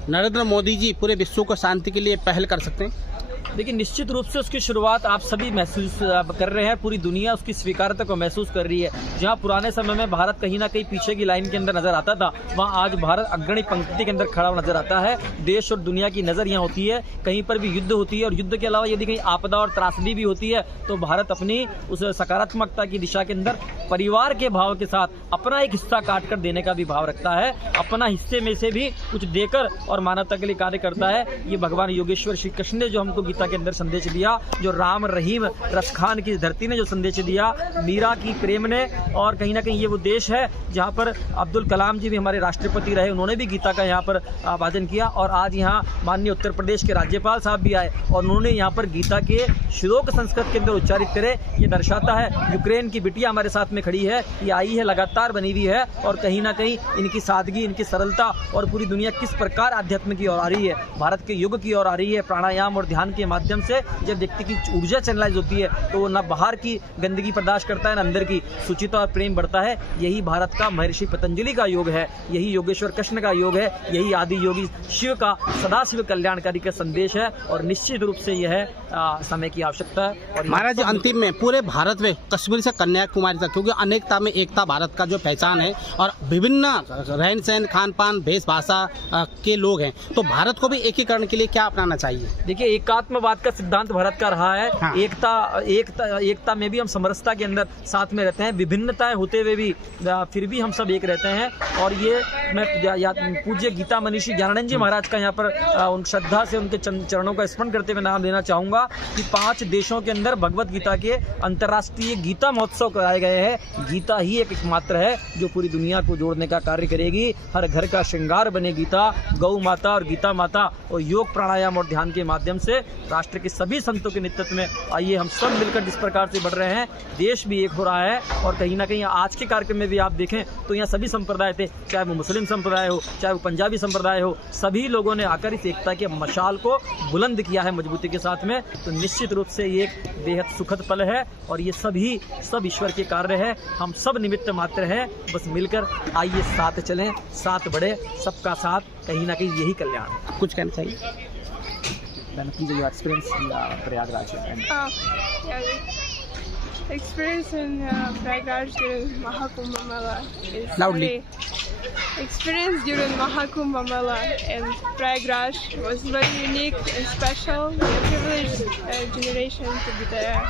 नरेंद्र मोदी जी पूरे विश्व को शांति के लिए पहल कर सकते हैं? देखिए, निश्चित रूप से उसकी शुरुआत आप सभी महसूस कर रहे हैं, पूरी दुनिया उसकी स्वीकार्यता को महसूस कर रही है। जहां पुराने समय में भारत कहीं ना कहीं पीछे की लाइन के अंदर नजर आता था, वहां आज भारत अग्रणी पंक्ति के अंदर खड़ा हुआ नजर आता है। देश और दुनिया की नज़र यहाँ होती है, कहीं पर भी युद्ध होती है और युद्ध के अलावा यदि कहीं आपदा और त्रासदी भी होती है तो भारत अपनी उस सकारात्मकता की दिशा के अंदर परिवार के भाव के साथ अपना एक हिस्सा काट कर देने का भी भाव रखता है, अपना हिस्से में से भी कुछ देकर और मानवता के लिए कार्य करता है। ये भगवान योगेश्वर श्री कृष्ण ने जो हमको गीता के अंदर संदेश दिया, जो राम रहीम रसखान की धरती ने जो संदेश दिया, मीरा की प्रेम ने, और कहीं ना कहीं ये वो देश है जहाँ पर अब्दुल कलाम जी भी हमारे राष्ट्रपति रहे, उन्होंने भी गीता का यहाँ पर वाचन किया। और आज यहाँ माननीय उत्तर प्रदेश के राज्यपाल साहब भी आए और उन्होंने यहाँ पर गीता के श्लोक संस्कृत के अंदर उच्चारित करे। ये दर्शाता है यूक्रेन की बिटिया हमारे साथ में खड़ी है, ये आई है, लगातार बनी हुई है, और कहीं ना कहीं इनकी सादगी, इनकी सरलता और पूरी दुनिया किस प्रकार आध्यात्म की ओर आ रही है, भारत के युग की ओर आ रही है। प्राणायाम और ध्यान के माध्यम से जब व्यक्ति की ऊर्जा चैनलाइज होती है तो वो ना बाहर की गंदगी बर्दाश्त करता है, ना अंदर की, सुचिता और प्रेम बढ़ता है। यही भारत का महर्षि पतंजलि का योग है, यही योगेश्वर कृष्ण का योग है, यही आदि योगी शिव का सदाशिव कल्याणकारी का संदेश है। और निश्चित रूप से यह समय की आवश्यकता है। और महाराज जी, अंतिम में पूरे भारत में कश्मीर से कन्याकुमारी तक, क्योंकि अनेकता में एकता भारत का जो पहचान है और विभिन्न रहन सहन, खान पान, भेष भाषा के लोग हैं, तो भारत को भी एकीकरण के लिए क्या अपनाना चाहिए? देखिए, एकात्मवाद का सिद्धांत भारत का रहा है। हाँ। एकता में भी हम समरसता के अंदर साथ में रहते हैं, विभिन्नताएं होते हुए भी फिर भी हम सब एक रहते हैं। और ये मैं पूज्य गीता मनीषी ज्ञानानंद जी महाराज का यहाँ पर उन श्रद्धा से उनके चरणों का स्मरण करते हुए नाम देना चाहूँगा कि 5 देशों के अंदर भगवत गीता के अंतर्राष्ट्रीय गीता महोत्सव कराए गए हैं। गीता ही एकमात्र है जो पूरी दुनिया को जोड़ने का कार्य करेगी। हर घर का श्रृंगार बने गीता, गौ माता और गीता माता, और योग प्राणायाम और ध्यान के माध्यम से राष्ट्र के सभी संतों के नेतृत्व में आइए हम सब मिलकर जिस प्रकार से बढ़ रहे हैं, देश भी एक हो रहा है। और कहीं ना कहीं आज के कार्यक्रम में भी आप देखें तो यहाँ सभी संप्रदाय थे, चाहे वो मुस्लिम संप्रदाय हो, चाहे वो पंजाबी संप्रदाय हो, सभी लोगों ने आकर इस एकता के मशाल को बुलंद किया है मजबूती के साथ में। तो निश्चित रूप से ये एक बेहद सुखद पल है और ये सब ईश्वर के कार्य है। हम सब निमित्त मात्र हैं, बस मिलकर आइए साथ चलें, साथ बढ़े, सबका साथ, कहीं ना कहीं यही कल्याण है। कुछ कहना चाहिए? Your experience in Prayagraj experience in Prayagraj during Mahakumbh Mela is Loudly. Experience during Mahakumbh Mela in Prayagraj was very unique and special. We are a privileged generation to be there.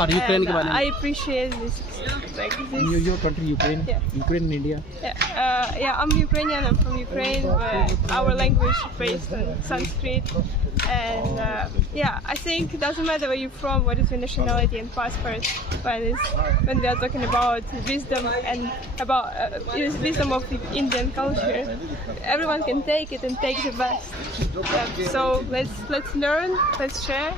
और Ukraine के बारे में? I appreciate this. Like this. Your country, Ukraine. Yeah. Ukraine and India. Yeah, I'm Ukrainian. I'm from Ukraine. Our language is based on Sanskrit, and I think it doesn't matter where you're from, what is your nationality and passport, when we are talking about wisdom and about wisdom of the Indian culture, everyone can take it and take the best. So let's learn, let's share.